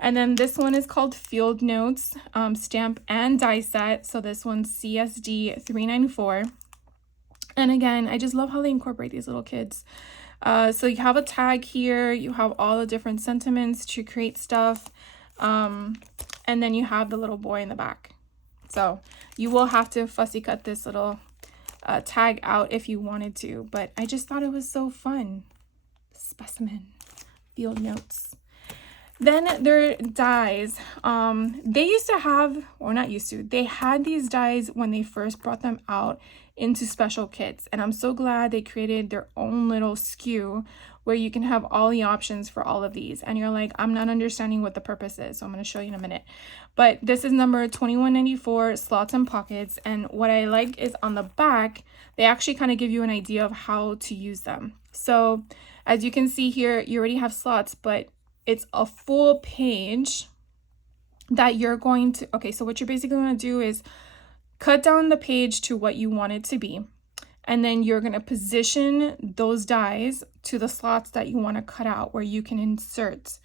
And then this one is called Field Notes, stamp and die set. So this one's CSD 394. And again, I just love how they incorporate these little kids. So you have a tag here, you have all the different sentiments to create stuff, and then you have the little boy in the back. So you will have to fussy cut this little tag out if you wanted to, but I just thought it was so fun. Specimen, Field Notes. Then their dies, they used to have, or not used to, they had these dies when they first brought them out into special kits, and I'm so glad they created their own little SKU where you can have all the options for all of these. And you're like, I'm not understanding what the purpose is, so I'm going to show you in a minute. But this is number 2194, slots and pockets, and what I like is on the back they actually kind of give you an idea of how to use them. So as you can see here, you already have slots, but it's a full page that you're going to, okay, so what you're basically going to do is cut down the page to what you want it to be, and then you're going to position those dies to the slots that you want to cut out where you can insert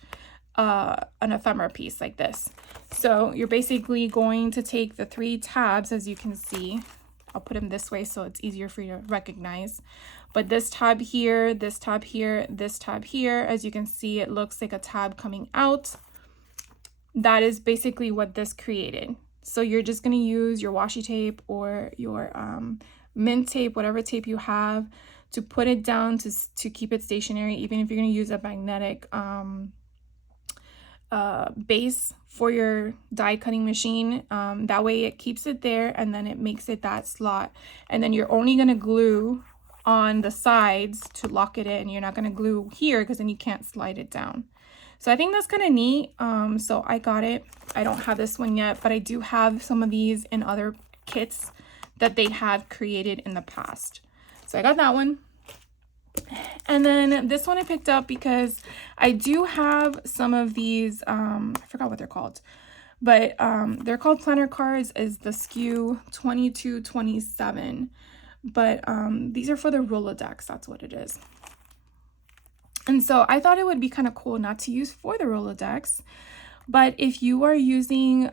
an ephemera piece like this. So you're basically going to take the 3 tabs, as you can see. I'll put them this way so it's easier for you to recognize. But this tab here, this tab here, this tab here, as you can see, it looks like a tab coming out. That is basically what this created. So you're just going to use your washi tape or your mint tape, whatever tape you have, to put it down to keep it stationary, even if you're going to use a magnetic base for your die cutting machine. That way it keeps it there, and then it makes it that slot. And then you're only going to glue on the sides to lock it in. You're not going to glue here because then you can't slide it down. So I think that's kind of neat. So I got it. I don't have this one yet, but I do have some of these in other kits that they have created in the past. So I got that one. And then this one I picked up because I do have some of these, I forgot what they're called, but they're called planner cards, is the SKU 2227. But these are for the Rolodex, that's what it is. And so I thought it would be kind of cool not to use for the Rolodex, but if you are using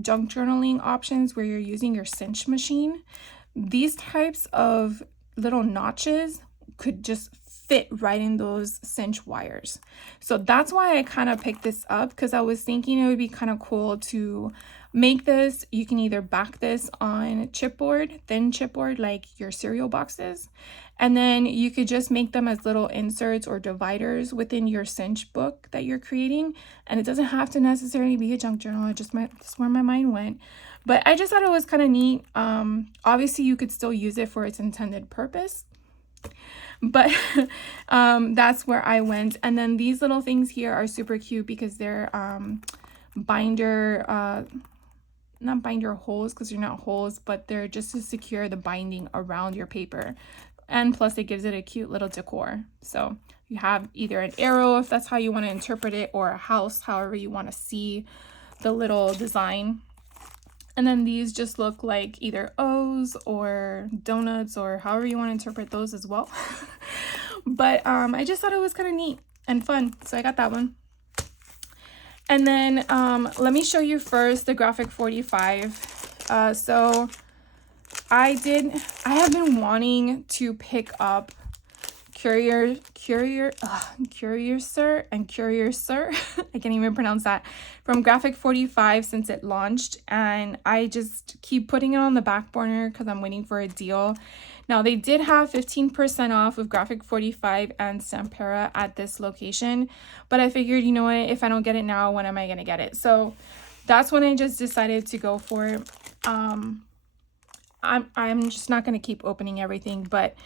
junk journaling options where you're using your cinch machine, these types of little notches could just fit right in those cinch wires. So that's why I kind of picked this up, because I was thinking it would be kind of cool to make this. You can either back this on chipboard, thin chipboard, like your cereal boxes, and then you could just make them as little inserts or dividers within your cinch book that you're creating. And it doesn't have to necessarily be a junk journal. That's where my mind went. But I just thought it was kind of neat. Obviously you could still use it for its intended purpose, but that's where I went. And then these little things here are super cute because they're binder, not binder holes, because they're not holes, but they're just to secure the binding around your paper. And plus it gives it a cute little decor. So you have either an arrow, if that's how you want to interpret it, or a house, however you want to see the little design. And then these just look like either O's or donuts, or however you want to interpret those as well. But I just thought it was kind of neat and fun, so I got that one. And then let me show you first the Graphic 45. So I have been wanting to pick up Courier Sir and Courier Sir I can't even pronounce that, from Graphic 45 since it launched, and I just keep putting it on the back burner because I'm waiting for a deal. Now they did have 15% off of Graphic 45 and Stampera at this location, but I figured, you know what, if I don't get it now, when am I gonna get it? So that's when I just decided to go for it. I'm just not gonna keep opening everything, but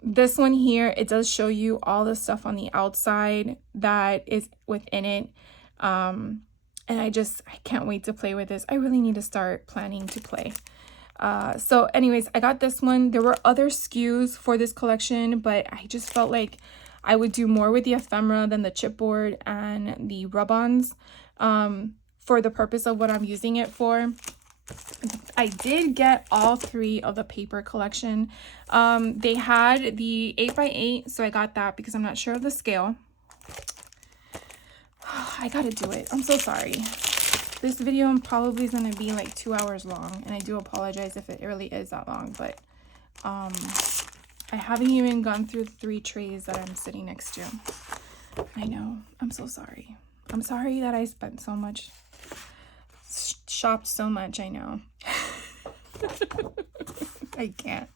this one here, it does show you all the stuff on the outside that is within it. And I can't wait to play with this. I really need to start planning to play. So anyways, I got this one. There were other SKUs for this collection, but I just felt like I would do more with the ephemera than the chipboard and the rub-ons for the purpose of what I'm using it for. I did get all three of the paper collection. They had the 8x8, so I got that because I'm not sure of the scale. I gotta do it. I'm so sorry. This video probably is gonna be like 2 hours long, and I do apologize if it really is that long, but I haven't even gone through the 3 trays that I'm sitting next to. I know. I'm so sorry. I'm sorry that I spent so much, shopped so much. I know. I can't.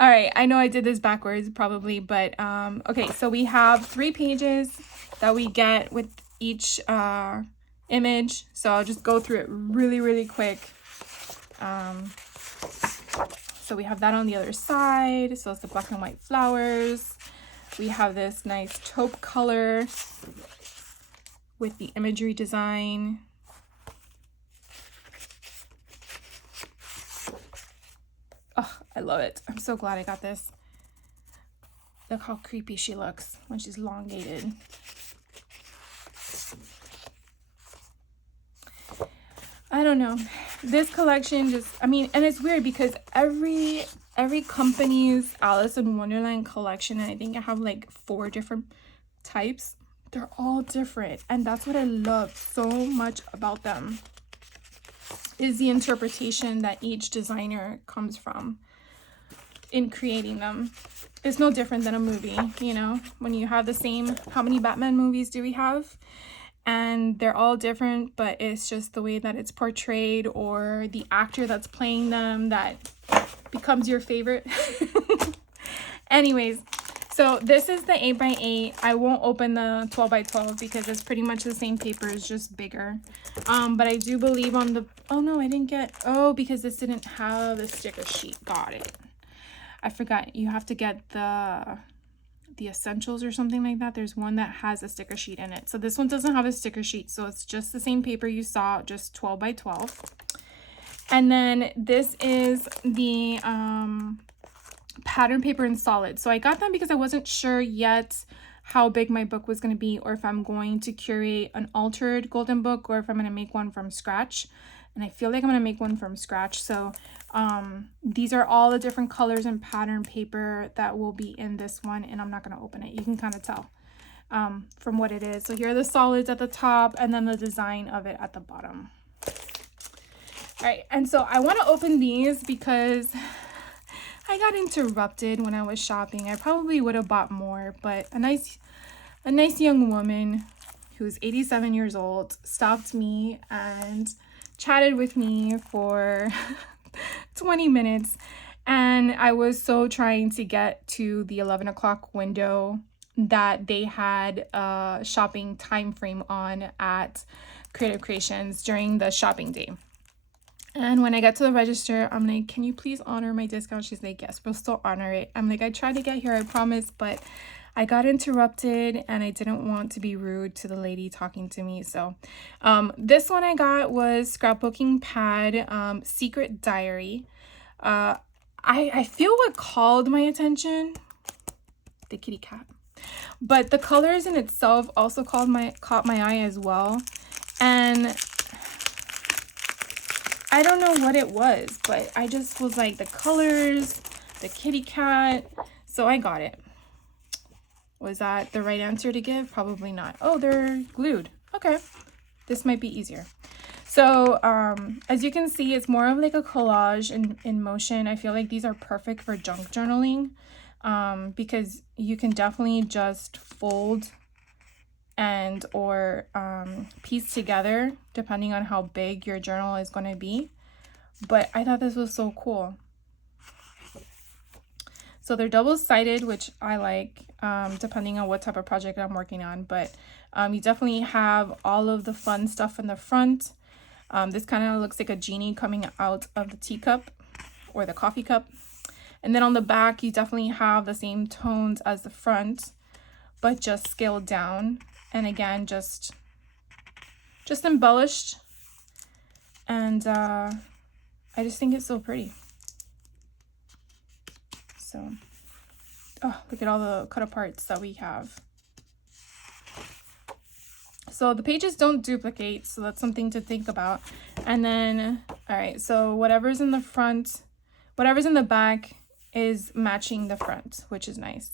All right, I know I did this backwards probably, but okay, so we have 3 pages that we get with each image, so I'll just go through it really quick. So we have that on the other side, so it's the black and white flowers. We have this nice taupe color with the imagery design. Oh, I love it. I'm so glad I got this. Look how creepy she looks when she's elongated. I don't know. This collection just, I mean, and it's weird because every company's Alice in Wonderland collection, and I think I have like 4 different types, they're all different. And that's what I love so much about them, is the interpretation that each designer comes from in creating them. It's no different than a movie, you know, when you have the same, how many Batman movies do we have? And they're all different, but it's just the way that it's portrayed, or the actor that's playing them that becomes your favorite. Anyways, so this is the 8x8. I won't open the 12x12 because it's pretty much the same paper, it's just bigger. But I do believe on the, oh no, I didn't get, oh, because this didn't have a sticker sheet. Got it. I forgot, you have to get the essentials or something like that. There's one that has a sticker sheet in it. So this one doesn't have a sticker sheet, so it's just the same paper you saw, just 12x12. And then this is the pattern paper in solid. So I got them because I wasn't sure yet how big my book was going to be, or if I'm going to curate an altered golden book, or if I'm going to make one from scratch. And I feel like I'm going to make one from scratch. So these are all the different colors and pattern paper that will be in this one, and I'm not going to open it. You can kind of tell from what it is. So here are the solids at the top, and then the design of it at the bottom. All right, and so I want to open these because I got interrupted when I was shopping. I probably would have bought more, but a nice young woman who's 87 years old stopped me and chatted with me for 20 minutes. And I was so trying to get to the 11 o'clock window that they had a shopping time frame on at Creative Creations during the shopping day. And when I got to the register, I'm like, can you please honor my discount? She's like, yes, we'll still honor it. I'm like, I tried to get here, I promise, but I got interrupted and I didn't want to be rude to the lady talking to me. So this one I got was Scrapbooking Pad, Secret Diary. I feel what called my attention, the kitty cat, but the colors in itself also caught my eye as well. And I don't know what it was, but I just was like, the colors, the kitty cat, so I got it. Was that the right answer to give? Probably not. Oh, they're glued. Okay, this might be easier. So as you can see, it's more of like a collage in motion. I feel like these are perfect for junk journaling because you can definitely just fold and or piece together depending on how big your journal is going to be. But I thought this was so cool. So they're double-sided, which I like, depending on what type of project I'm working on. But you definitely have all of the fun stuff in the front. This kind of looks like a genie coming out of the teacup or the coffee cup. And then on the back, you definitely have the same tones as the front, but just scaled down. And again, just embellished. And I just think it's so pretty. So, oh, look at all the cut aparts that we have. So the pages don't duplicate, so that's something to think about. And then, all right, so whatever's in the front, whatever's in the back is matching the front, which is nice.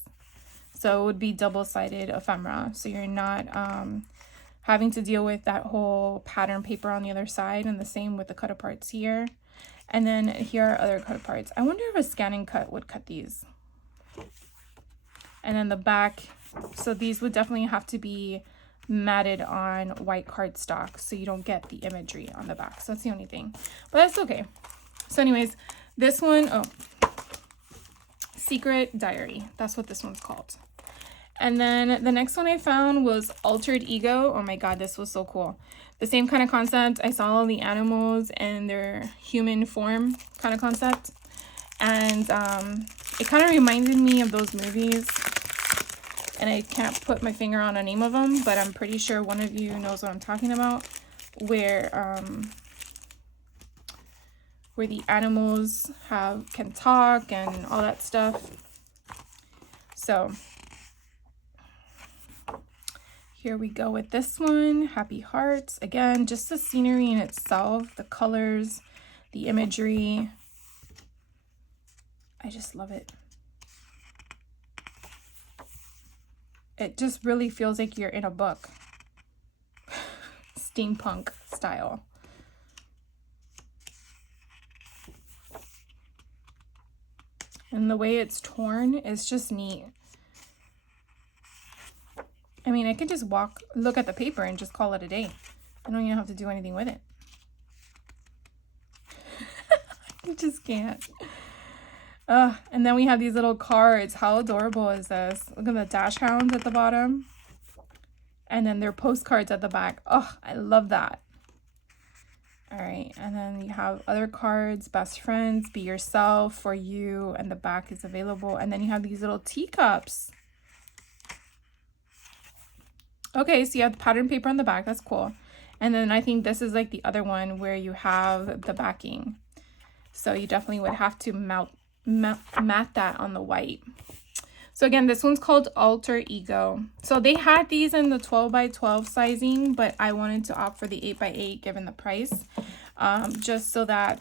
So it would be double-sided ephemera, so you're not having to deal with that whole pattern paper on the other side, and the same with the cut aparts here. And then here are other cut aparts. I wonder if a scanning cut would cut these. And then the back, so these would definitely have to be matted on white cardstock so you don't get the imagery on the back. So that's the only thing, but that's okay. So anyways, this one, oh, Secret Diary, that's what this one's called. And then the next one I found was Altered Ego. Oh my god, this was so cool. The same kind of concept. I saw all the animals and their human form kind of concept, and it kind of reminded me of those movies, and I can't put my finger on a name of them, but I'm pretty sure one of you knows what I'm talking about, where the animals can talk and all that stuff. So here we go with this one, Happy Hearts. Again, just the scenery in itself, the colors, the imagery. I just love it. It just really feels like you're in a book. Steampunk style. And the way it's torn is just neat. I mean, I could just look at the paper and just call it a day. I don't even have to do anything with it. I just can't. And then we have these little cards. How adorable is this? Look at the dash hounds at the bottom. And then their postcards at the back. Oh, I love that. All right, and then you have other cards, best friends, be yourself, for you, and the back is available. And then you have these little teacups. Okay, so you have the pattern paper on the back. That's cool. And then I think this is like the other one where you have the backing. So you definitely would have to mat that on the white. So again, this one's called Alter Ego. So they had these in the 12 by 12 sizing, but I wanted to opt for the 8 by 8 given the price, just so that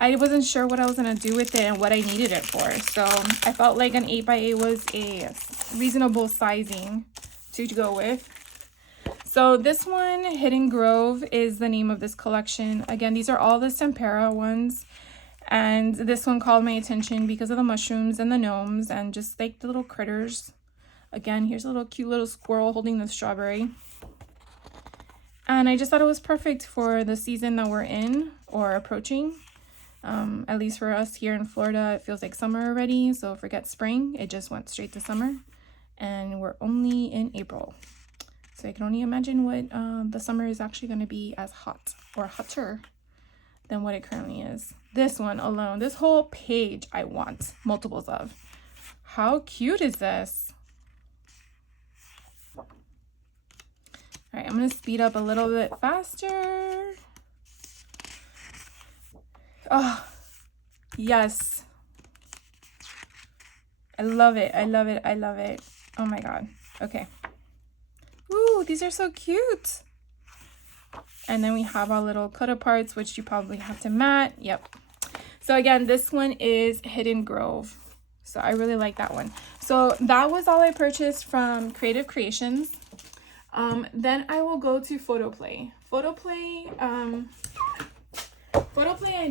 I wasn't sure what I was going to do with it and what I needed it for. So I felt like an 8 by 8 was a reasonable sizing to go with. So this one, Hidden Grove, is the name of this collection. Again, these are all the Tempera ones. And this one called my attention because of the mushrooms and the gnomes and just like the little critters. Again, here's a little cute little squirrel holding the strawberry. And I just thought it was perfect for the season that we're in or approaching. At least for us here in Florida, it feels like summer already. So forget spring, it just went straight to summer. And we're only in April. So I can only imagine what the summer is actually going to be as hot or hotter than what it currently is. This one alone, this whole page I want multiples of. How cute is this? All right, I'm going to speed up a little bit faster. Oh, yes. I love it. I love it. I love it. Oh my God. Okay. Ooh, these are so cute. And then we have our little cut aparts, which you probably have to mat. Yep. So again, this one is Hidden Grove. So I really like that one. So that was all I purchased from Creative Creations. Then I will go to Photoplay. Photoplay, I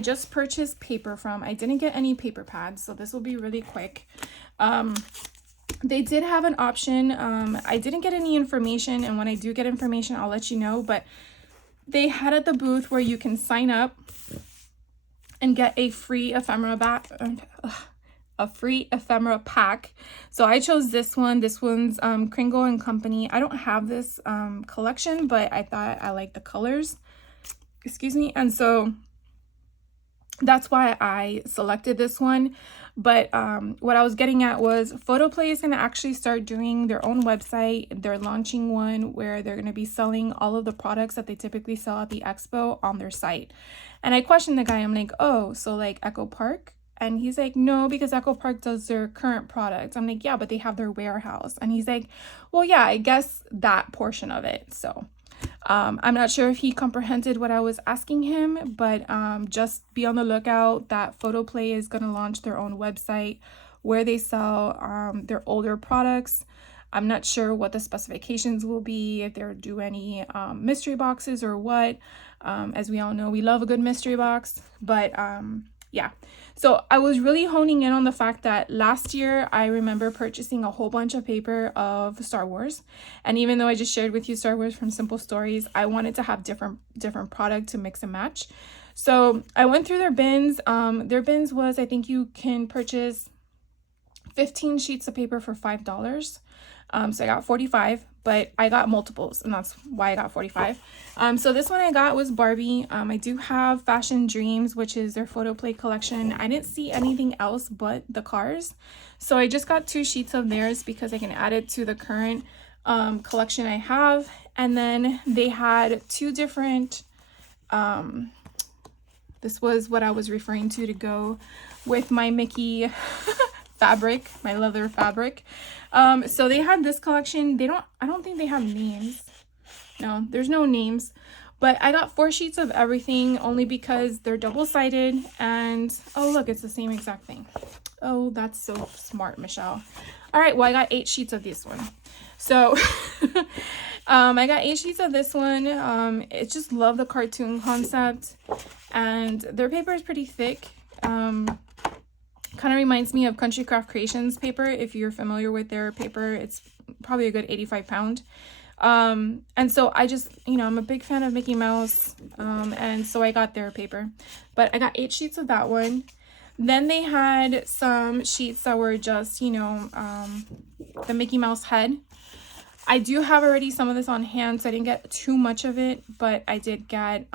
just purchased paper from. I didn't get any paper pads, so this will be really quick. They did have an option. I didn't get any information, and when I do get information, I'll let you know, but they had at the booth where you can sign up and get a free ephemera pack. So I chose this one. This one's Kringle and Company. I don't have this collection, but I thought I liked the colors. Excuse me. And so that's why I selected this one. But what I was getting at was Photoplay is going to actually start doing their own website. They're launching one where they're going to be selling all of the products that they typically sell at the Expo on their site. And I questioned the guy. I'm like, oh, so like Echo Park? And he's like, no, because Echo Park does their current products. I'm like, yeah, but they have their warehouse. And he's like, well, yeah, I guess that portion of it. So I'm not sure if he comprehended what I was asking him, but just be on the lookout that Photoplay is going to launch their own website where they sell their older products. I'm not sure what the specifications will be, if they'll do any mystery boxes or what. As we all know, we love a good mystery box, but yeah. So I was really honing in on the fact that last year I remember purchasing a whole bunch of paper of Star Wars. And even though I just shared with you Star Wars from Simple Stories, I wanted to have different product to mix and match. So I went through their bins. Their bins was, I think you can purchase 15 sheets of paper for $5. So I got 45, but I got multiples, and that's why I got 45. So this one I got was Barbie. I do have Fashion Dreams, which is their Photoplay collection. I didn't see anything else but the cars. So I just got 2 sheets of theirs because I can add it to the current collection I have. And then they had 2 different, this was what I was referring to go with my Mickey fabric, my leather fabric. So they had this collection. I don't think they have names. No, there's no names, but I got 4 sheets of everything only because they're double-sided. And oh, look, it's the same exact thing. Oh, that's so smart, Michelle. All right, well, I got 8 sheets of this one. So I got 8 sheets of this one. I just love the cartoon concept, and their paper is pretty thick. Kind of reminds me of Country Craft Creations paper. If you're familiar with their paper, it's probably a good 85 pound. And so I just, I'm a big fan of Mickey Mouse. And so I got their paper, but I got 8 sheets of that one. Then they had some sheets that were just, the Mickey Mouse head. I do have already some of this on hand, so I didn't get too much of it, but I did get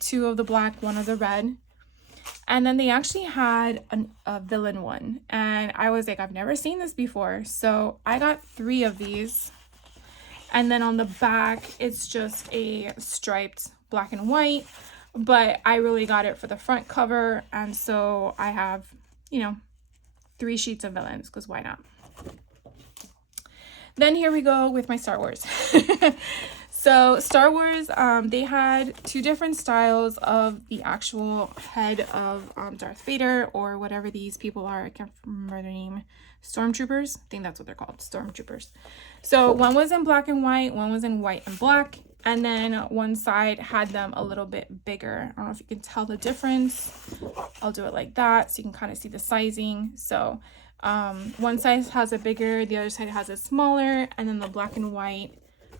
2 of the black, 1 of the red. And then they actually had a villain one, and I was like, I've never seen this before. So I got 3 of these. And then on the back, it's just a striped black and white, but I really got it for the front cover. And so I have, 3 sheets of villains, because why not? Then here we go with my Star Wars. So Star Wars, they had 2 different styles of the actual head of Darth Vader, or whatever these people are. I can't remember their name. Stormtroopers? I think that's what they're called, Stormtroopers. So one was in black and white, one was in white and black. and then one side had them a little bit bigger. I don't know if you can tell the difference. I'll do it like that so you can kind of see the sizing. So one side has it bigger, the other side has it smaller, and then the black and white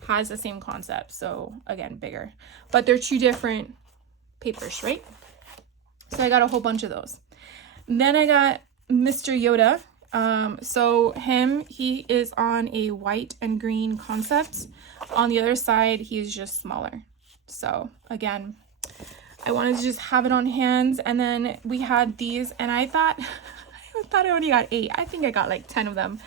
has the same concept, so again, bigger. But they're two different papers, right? So I got a whole bunch of those. Then I got Mr. Yoda. So he is on a white and green concept. On the other side, he's just smaller. So again, I wanted to just have it on hand. And then we had these, and I thought I only got 8. I think I got like 10 of them.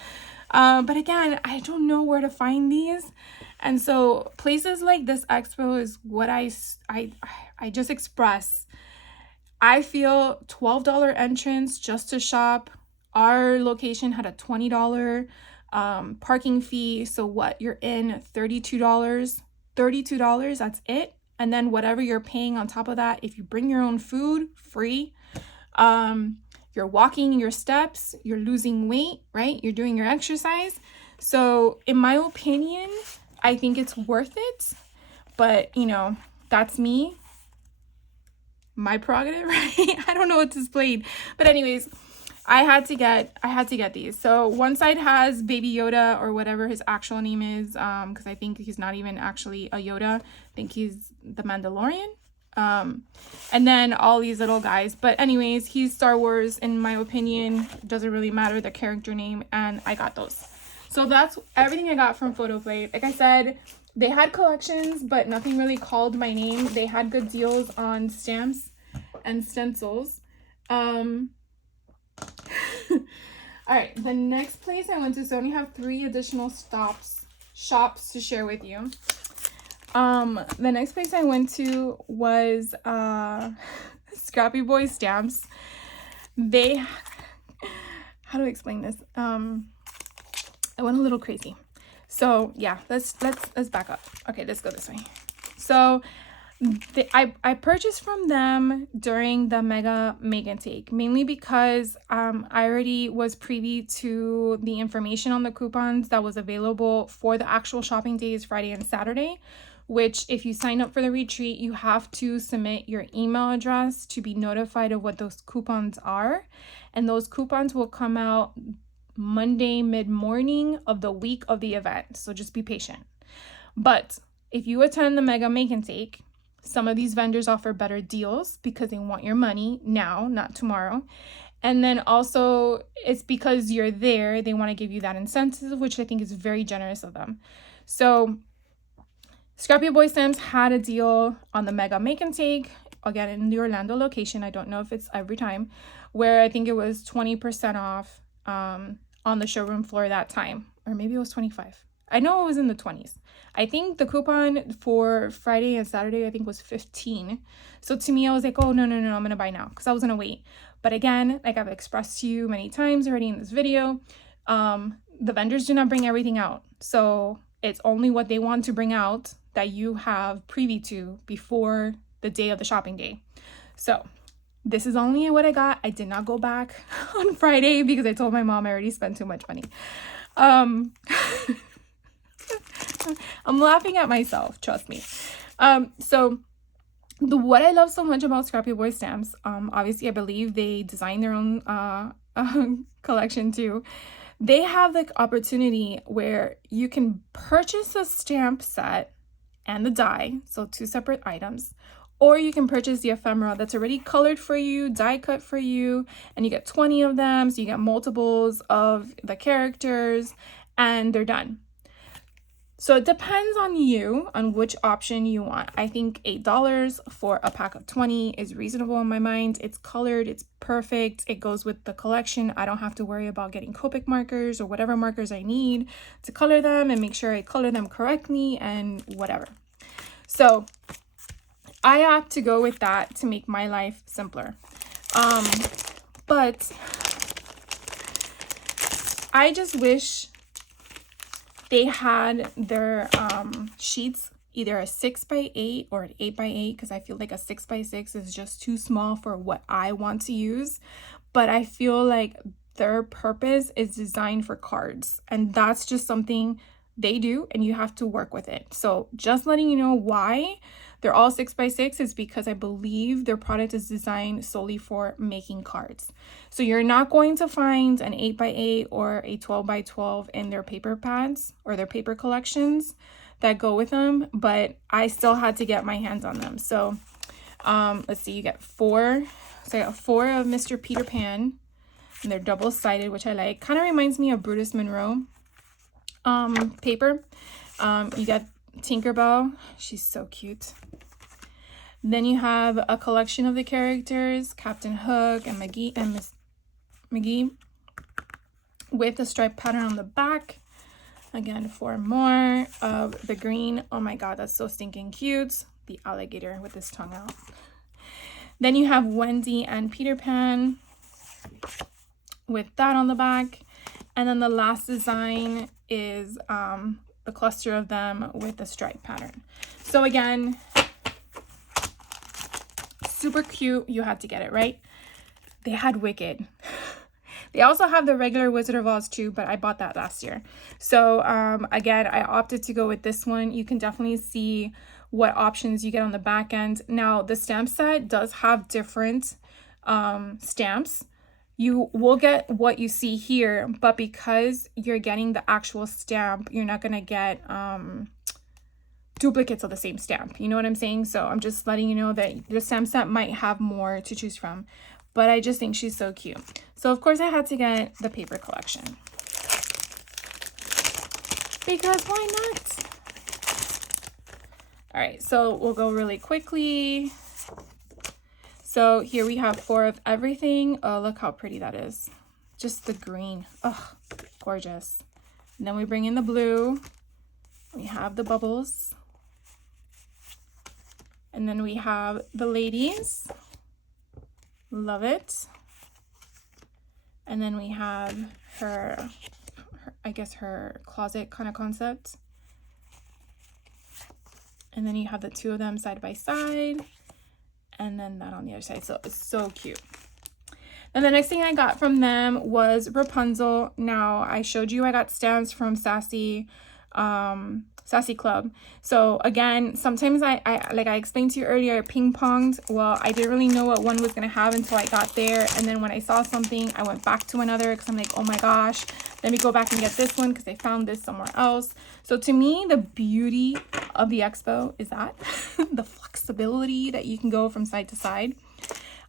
But again, I don't know where to find these. And so places like this expo is what I just express. I feel $12 entrance just to shop. Our location had a $20 parking fee. So what, you're in $32. $32, that's it. And then whatever you're paying on top of that, if you bring your own food, free. You're walking your steps, you're losing weight, right? You're doing your exercise. So in my opinion, I think it's worth it. But, you know, that's me. My prerogative, right? I don't know what's displayed. But anyways, I had to get these. So one side has Baby Yoda, or whatever his actual name is, because I think he's not even actually a Yoda. I think he's the Mandalorian. And then all these little guys. But anyways, he's Star Wars, in my opinion. Doesn't really matter the character name, and I got those. So that's everything I got from Photoplay. Like I said, they had collections, but nothing really called my name. They had good deals on stamps and stencils. All right, the next place I went to, so I only have 3 additional shops to share with you. The next place I went to was Scrappy Boy Stamps. How do I explain this? I went a little crazy. So yeah, let's back up. Okay, let's go this way. So I purchased from them during the Mega Make and Take, mainly because I already was privy to the information on the coupons that was available for the actual shopping days, Friday and Saturday, which if you sign up for the retreat, you have to submit your email address to be notified of what those coupons are. And those coupons will come out Monday mid-morning of the week of the event. So just be patient. But if you attend the Mega Make and Take, some of these vendors offer better deals because they want your money now, not tomorrow. And then also it's because you're there, they want to give you that incentive, which I think is very generous of them. So Scrappy Boy Stamps had a deal on the Mega Make and Take, again in the Orlando location. I don't know if it's every time, where I think it was 20% off on the showroom floor that time, or maybe it was 25. I know it was in the 20s. I think the coupon for Friday and Saturday, I think, was 15. So to me, I was like, oh, no, I'm going to buy now because I was going to wait. But again, like I've expressed to you many times already in this video, the vendors do not bring everything out. So it's only what they want to bring out that you have privy to before the day of the shopping day. So this is only what I got. I did not go back on Friday because I told my mom I already spent too much money. I'm laughing at myself, trust me. So what I love so much about Scrappy Boy Stamps, obviously I believe they design their own collection too. They have the opportunity where you can purchase a stamp set and the die, so 2 separate items, or you can purchase the ephemera that's already colored for you, die cut for you, and you get 20 of them, so you get multiples of the characters, and they're done. So it depends on you, on which option you want. I think $8 for a pack of 20 is reasonable in my mind. It's colored, it's perfect, it goes with the collection. I don't have to worry about getting Copic markers or whatever markers I need to color them and make sure I color them correctly and whatever. So I opt to go with that to make my life simpler. But I just wish they had their sheets either a 6x8 or an 8x8, because I feel like a 6x6 is just too small for what I want to use. But I feel like their purpose is designed for cards, and that's just something they do, and you have to work with it. So just letting you know why they're all 6x6 is because I believe their product is designed solely for making cards. So you're not going to find an 8x8 or a 12x12 in their paper pads or their paper collections that go with them, but I still had to get my hands on them. So let's see, you get 4. So I got 4 of Mr. Peter Pan, and they're double-sided, which I like. Kind of reminds me of Brutus Monroe paper. You got Tinkerbell. She's so cute. Then you have a collection of the characters, Captain Hook and McGee and Miss McGee, with the stripe pattern on the back. Again, 4 more of the green. Oh my god, that's so stinking cute. The alligator with his tongue out. Then you have Wendy and Peter Pan with that on the back. And then the last design is the cluster of them with the stripe pattern. So again, super cute. You had to get it, right? They had Wicked. They also have the regular Wizard of Oz too, but I bought that last year. So again, I opted to go with this one. You can definitely see what options you get on the back end. Now, the stamp set does have different stamps. You will get what you see here, but because you're getting the actual stamp, you're not going to get duplicates of the same stamp. You know what I'm saying? So I'm just letting you know that the stamp set might have more to choose from, but I just think she's so cute. So of course I had to get the paper collection, because why not? All right, so we'll go really quickly. So here we have 4 of everything. Oh, look how pretty that is. Just the green. Oh, gorgeous. And then we bring in the blue. We have the bubbles. And then we have the ladies. Love it. And then we have her I guess her closet kind of concept. And then you have the 2 of them side by side. And then that on the other side. So it's so cute. And the next thing I got from them was Rapunzel. Now, I showed you I got stamps from Sassy Club. So again, sometimes I like I explained to you earlier, ping-ponged. Well, I didn't really know what one was going to have until I got there. And then when I saw something, I went back to another because I'm like, oh my gosh, let me go back and get this one because I found this somewhere else. So to me, the beauty of the Expo is that the flexibility that you can go from side to side.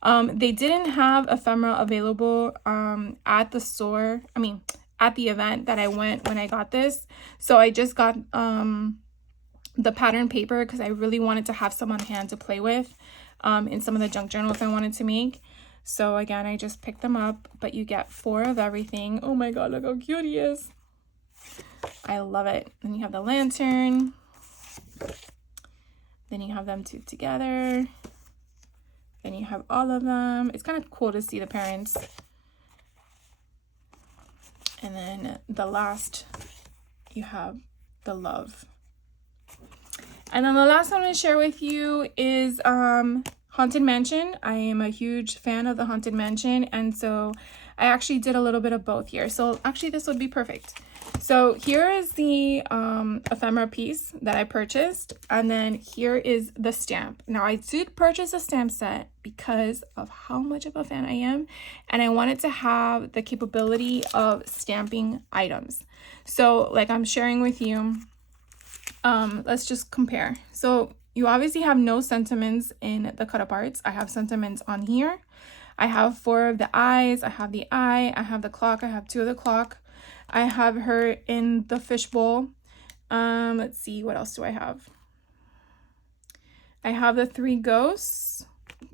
They didn't have ephemera available at the store. I mean, at the event that I went when I got this. So I just got the pattern paper because I really wanted to have some on hand to play with in some of the junk journals I wanted to make. So again, I just picked them up, but you get 4 of everything. Oh my god, look how cute he is. I love it. Then you have the lantern. Then you have them 2 together. Then you have all of them. It's kind of cool to see the parents. And then the last, you have the love. And then the last one I'm going to share with you is Haunted Mansion. I am a huge fan of the Haunted Mansion, and so I actually did a little bit of both here. So actually this would be perfect. So here is the ephemera piece that I purchased, and then here is the stamp. Now I did purchase a stamp set because of how much of a fan I am, and I wanted to have the capability of stamping items. So like I'm sharing with you, let's just compare. So you obviously have no sentiments in the cut aparts. I have sentiments on here. I have 4 of the eyes. I have the eye. I have the clock. I have 2 of the clock. I have her in the fishbowl. Let's see, what else do I have? I have the 3 ghosts.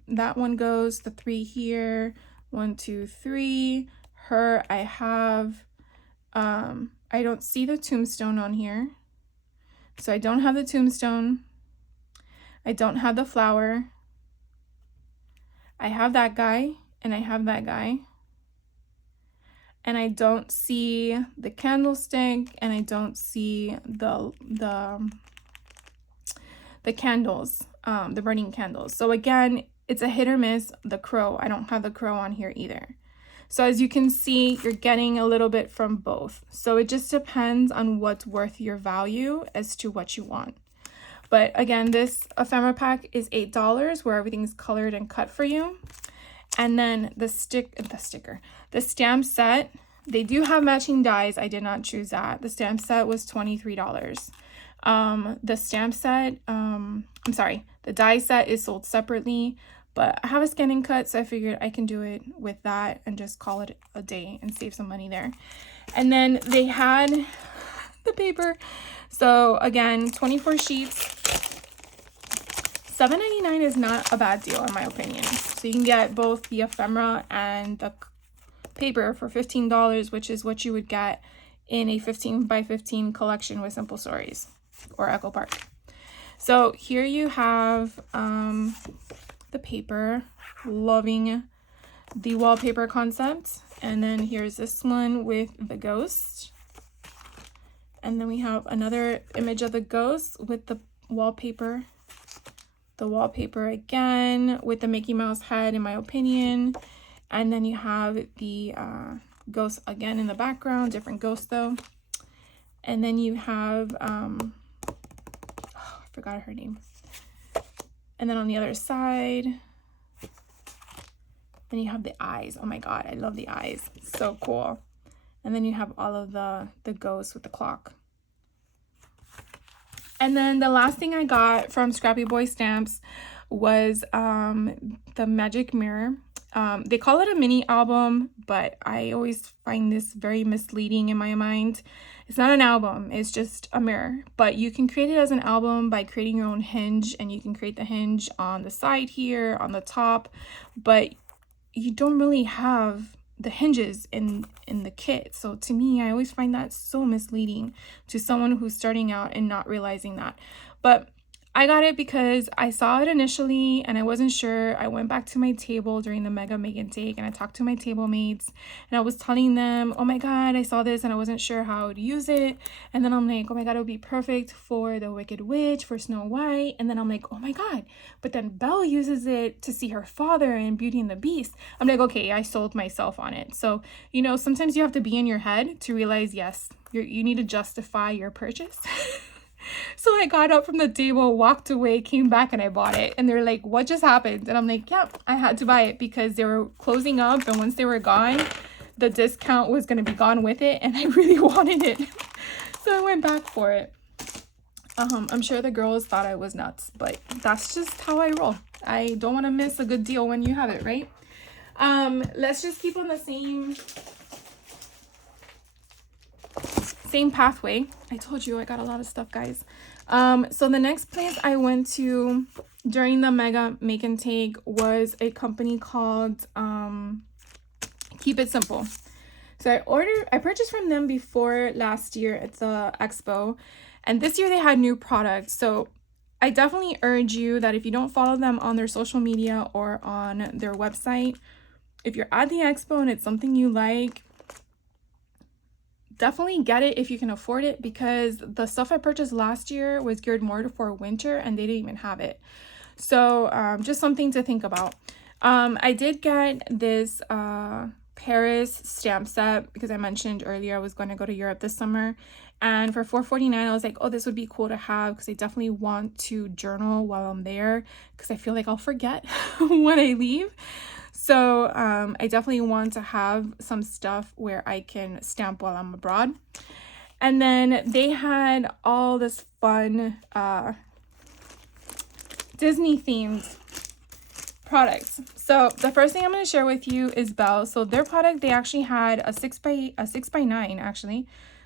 That one goes, the 3 here. 1, 2, 3. Her, I have, I don't see the tombstone on here. So I don't have the tombstone. I don't have the flower. I have that guy, and I have that guy. And I don't see the candlestick, and I don't see the candles, the burning candles. So again, it's a hit or miss. The crow, I don't have the crow on here either. So as you can see, you're getting a little bit from both. So it just depends on what's worth your value as to what you want. But again, this ephemera pack is $8 where everything's colored and cut for you. And then the stamp set, they do have matching dies. I did not choose that. The stamp set was $23. The stamp set, the die set is sold separately, but I have a scan and cut, so I figured I can do it with that and just call it a day and save some money there. And then they had the paper. So again, 24 sheets. $7.99 is not a bad deal in my opinion. So you can get both the ephemera and the paper for $15, which is what you would get in a 15 by 15 collection with Simple Stories or Echo Park. So here you have the paper, loving the wallpaper concept. And then here's this one with the ghost. And then we have another image of the ghost with the wallpaper. The wallpaper again with the Mickey Mouse head, in my opinion. And then you have the ghost again in the background, different ghost though. And then you have, I forgot her name. And then on the other side, then you have the eyes. Oh my God, I love the eyes. So cool. And then you have all of the ghosts with the clock. And then the last thing I got from Scrappy Boy Stamps was the magic mirror. They call it a mini album, but I always find this very misleading in my mind. It's not an album, it's just a mirror. But you can create it as an album by creating your own hinge, and you can create the hinge on the side here, on the top, but you don't really have the hinges in the kit. So to me, I always find that so misleading to someone who's starting out and not realizing that. But I got it because I saw it initially and I wasn't sure. I went back to my table during the Mega Make and Take and I talked to my table mates and I was telling them, oh my God, I saw this and I wasn't sure how to use it. And then I'm like, oh my God, it would be perfect for the Wicked Witch, for Snow White. And then I'm like, oh my God, but then Belle uses it to see her father in Beauty and the Beast. I'm like, okay, I sold myself on it. So, you know, sometimes you have to be in your head to realize, yes, you need to justify your purchase. So I got up from the table, walked away, came back, and I bought it. And they're like, what just happened? And I'm like, yeah, I had to buy it because they were closing up. And once they were gone, the discount was going to be gone with it. And I really wanted it. So I went back for it. I'm sure the girls thought I was nuts, but that's just how I roll. I don't want to miss a good deal when you have it, right? Let's just keep on the same pathway. I told you I got a lot of stuff, guys. So the next place I went to during the Mega Make and Take was a company called Keep It Simple. So I purchased from them before last year at the Expo, and this year they had new products. So I definitely urge you that if you don't follow them on their social media or on their website, if you're at the Expo and it's something you like, definitely get it if you can afford it, because the stuff I purchased last year was geared more for winter and they didn't even have it. So just something to think about. I did get this Paris stamp set because I mentioned earlier I was going to go to Europe this summer, and for $4.49 I was like, oh, this would be cool to have because I definitely want to journal while I'm there because I feel like I'll forget when I leave. So I definitely want to have some stuff where I can stamp while I'm abroad. And then they had all this fun Disney themed products. So the first thing I'm going to share with you is Belle. So their product, they actually had a 6x9 actually,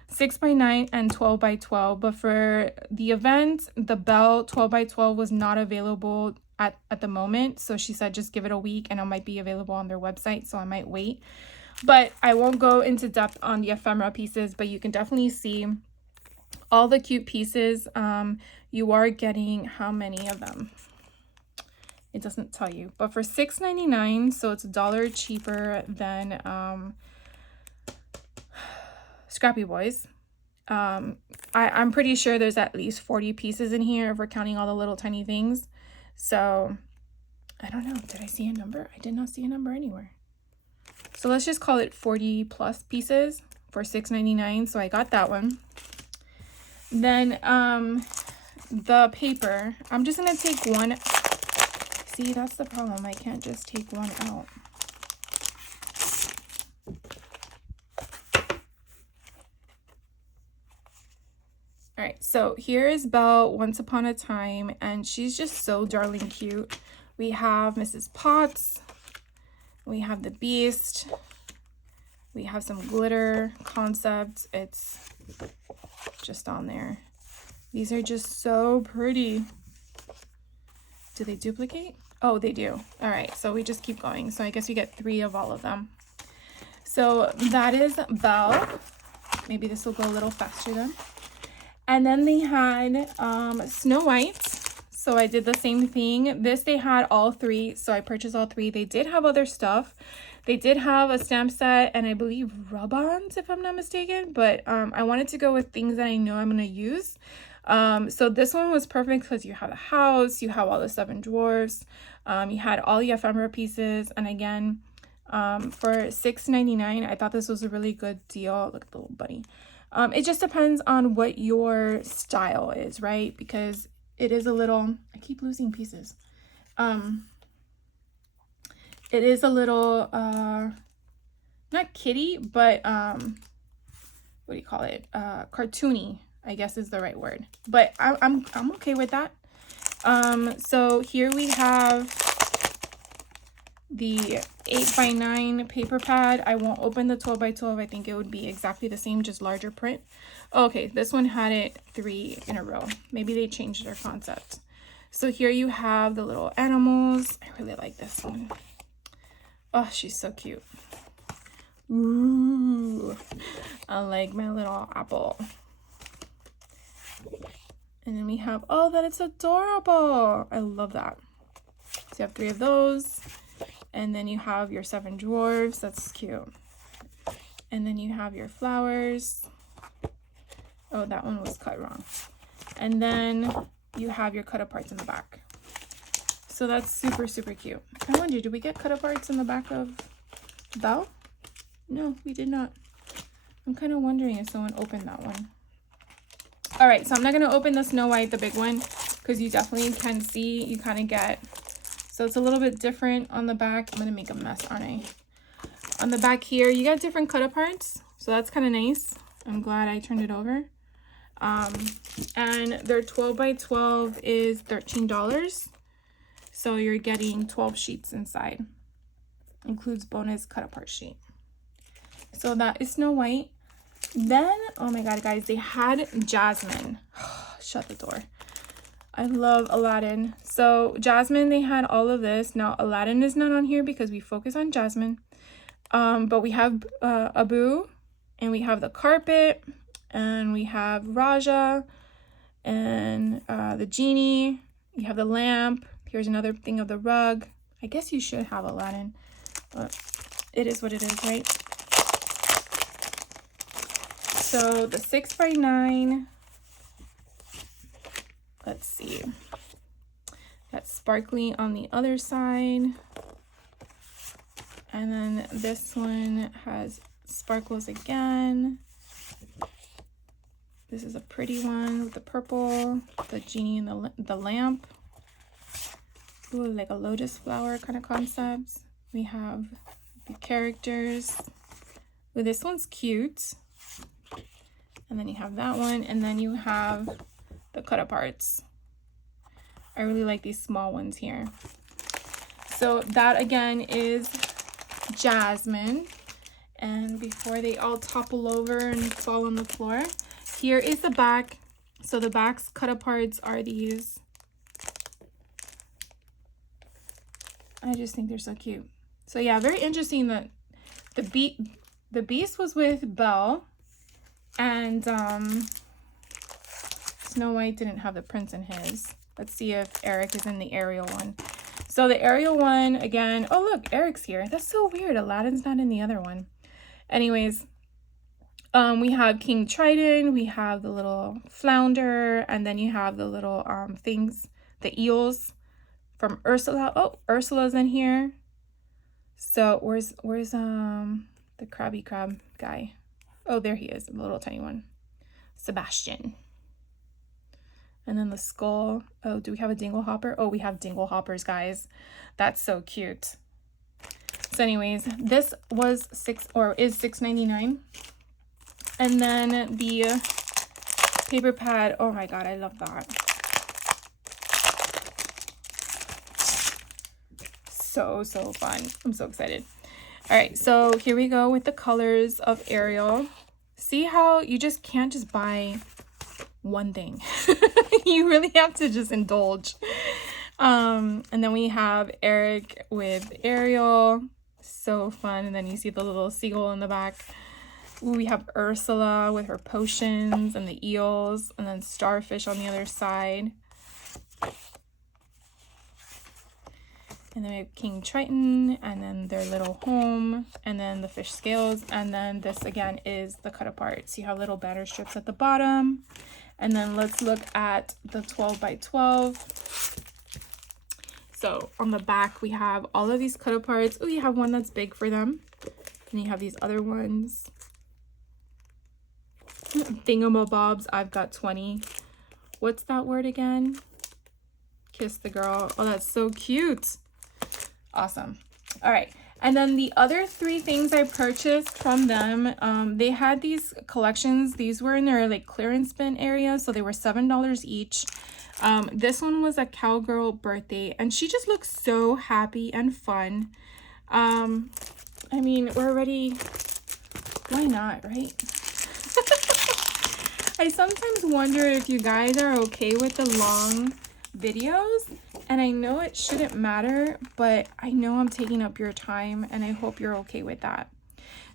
6x9 and 12x12. But for the event, the Belle 12x12 was not available at the moment. So she said just give it a week and it might be available on their website, so I might wait. But I won't go into depth on the ephemera pieces, but you can definitely see all the cute pieces. You are getting how many of them? It doesn't tell you, but for $6.99, so it's $1 cheaper than Scrappy Boys. I'm pretty sure there's at least 40 pieces in here if we're counting all the little tiny things. So I don't know, did I see a number? I did not see a number anywhere. So let's just call it 40 plus pieces for $6.99. So I got that one. Then the paper, I'm just gonna take one. See, that's the problem. I can't just take one out. All right, so here is Belle Once Upon a Time, and she's just so darling cute. We have Mrs. Potts, we have the Beast, we have some glitter concepts. It's just on there. These are just so pretty. Do they duplicate? Oh, they do. All right, so we just keep going. So I guess we get 3 of all of them. So that is Belle. Maybe this will go a little faster then. And then they had Snow White. So I did the same thing. This, they had all 3, so I purchased all 3. They did have other stuff. They did have a stamp set and I believe rub-ons, if I'm not mistaken. But I wanted to go with things that I know I'm going to use. So this one was perfect because you have a house, you have all the 7 dwarfs, you had all the ephemera pieces. And again, for $6.99, I thought this was a really good deal. Look at the little bunny. It just depends on what your style is, right? Because it is a little, I keep losing pieces. It is a little, not kitty, but, what do you call it? Cartoony, I guess is the right word. But I'm okay with that. So here we have the 8x9 paper pad. I won't open the 12x12. I think it would be exactly the same, just larger print. Okay, this one had it 3 in a row. Maybe they changed their concept. So here you have the little animals. I really like this one. Oh, she's so cute. Ooh, I like my little apple. And then we have, oh, that it's adorable. I love that. So you have 3 of those. And then you have your 7 dwarves. That's cute. And then you have your flowers. Oh, that one was cut wrong. And then you have your cut aparts in the back. So that's super, super cute. I wonder, did we get cut aparts in the back of Belle? No, we did not. I'm kind of wondering if someone opened that one. All right, so I'm not going to open the Snow White, the big one, because you definitely can see, you kind of get, so it's a little bit different on the back. I'm going to make a mess, aren't I? On the back here, you got different cut aparts, so that's kind of nice. I'm glad I turned it over. And their 12x12 is $13. So you're getting 12 sheets inside. Includes bonus cut apart sheet. So that is Snow White. Then, oh my god, guys, they had Jasmine. Shut the door. I love Aladdin. So Jasmine, they had all of this. Now Aladdin is not on here because we focus on Jasmine. But we have Abu, and we have the carpet, and we have Raja, and the genie. You have the lamp. Here's another thing of the rug. I guess you should have Aladdin, but it is what it is, right? So the 6x9, let's see. That's sparkly on the other side. And then this one has sparkles again. This is a pretty one with the purple, the genie and the lamp. Ooh, like a lotus flower kind of concepts. We have the characters. Ooh, this one's cute. And then you have that one, and then you have the cut aparts. I really like these small ones here. So that again is Jasmine. And before they all topple over and fall on the floor, here is the back. So the back's cut aparts are these. I just think they're so cute. So yeah, very interesting that the Beast was with Belle, and Snow White didn't have the prince in his. Let's see if Eric is in the Ariel one. So the Ariel one, again, oh look, Eric's here. That's so weird. Aladdin's not in the other one. Anyways, we have King Triton, we have the little flounder, and then you have the little things, the eels from Ursula. Oh, Ursula's in here. So where's the Krabby Crab guy? Oh, there he is, the little tiny one. Sebastian. And then the skull. Oh, do we have a dingle hopper? Oh, we have dingle hoppers, guys. That's so cute. So anyways, this was $6.99. And then the paper pad. Oh my god, I love that. So fun. I'm so excited. All right, so here we go with the colors of Ariel. See how you just can't just buy one thing. You really have to just indulge. And then we have Eric with Ariel. So fun. And then you see the little seagull in the back. Ooh, we have Ursula with her potions and the eels, and then Starfish on the other side. And then we have King Triton, and then their little home, and then the fish scales. And then this again is the cut apart. See how little banner strips at the bottom. And then let's look at the 12 by 12. So on the back, we have all of these cut aparts. Oh, you have one that's big for them. And you have these other ones. Thingamabobs, I've got 20. What's that word again? Kiss the girl. Oh, that's so cute. Awesome. All right. And then the other three things I purchased from them, they had these collections. These were in their like clearance bin area, so they were $7 each. This one was a cowgirl birthday, and she just looks so happy and fun. I mean, we're already, why not, right? I sometimes wonder if you guys are okay with the long videos, and I know it shouldn't matter, but I know I'm taking up your time, and I hope you're okay with that.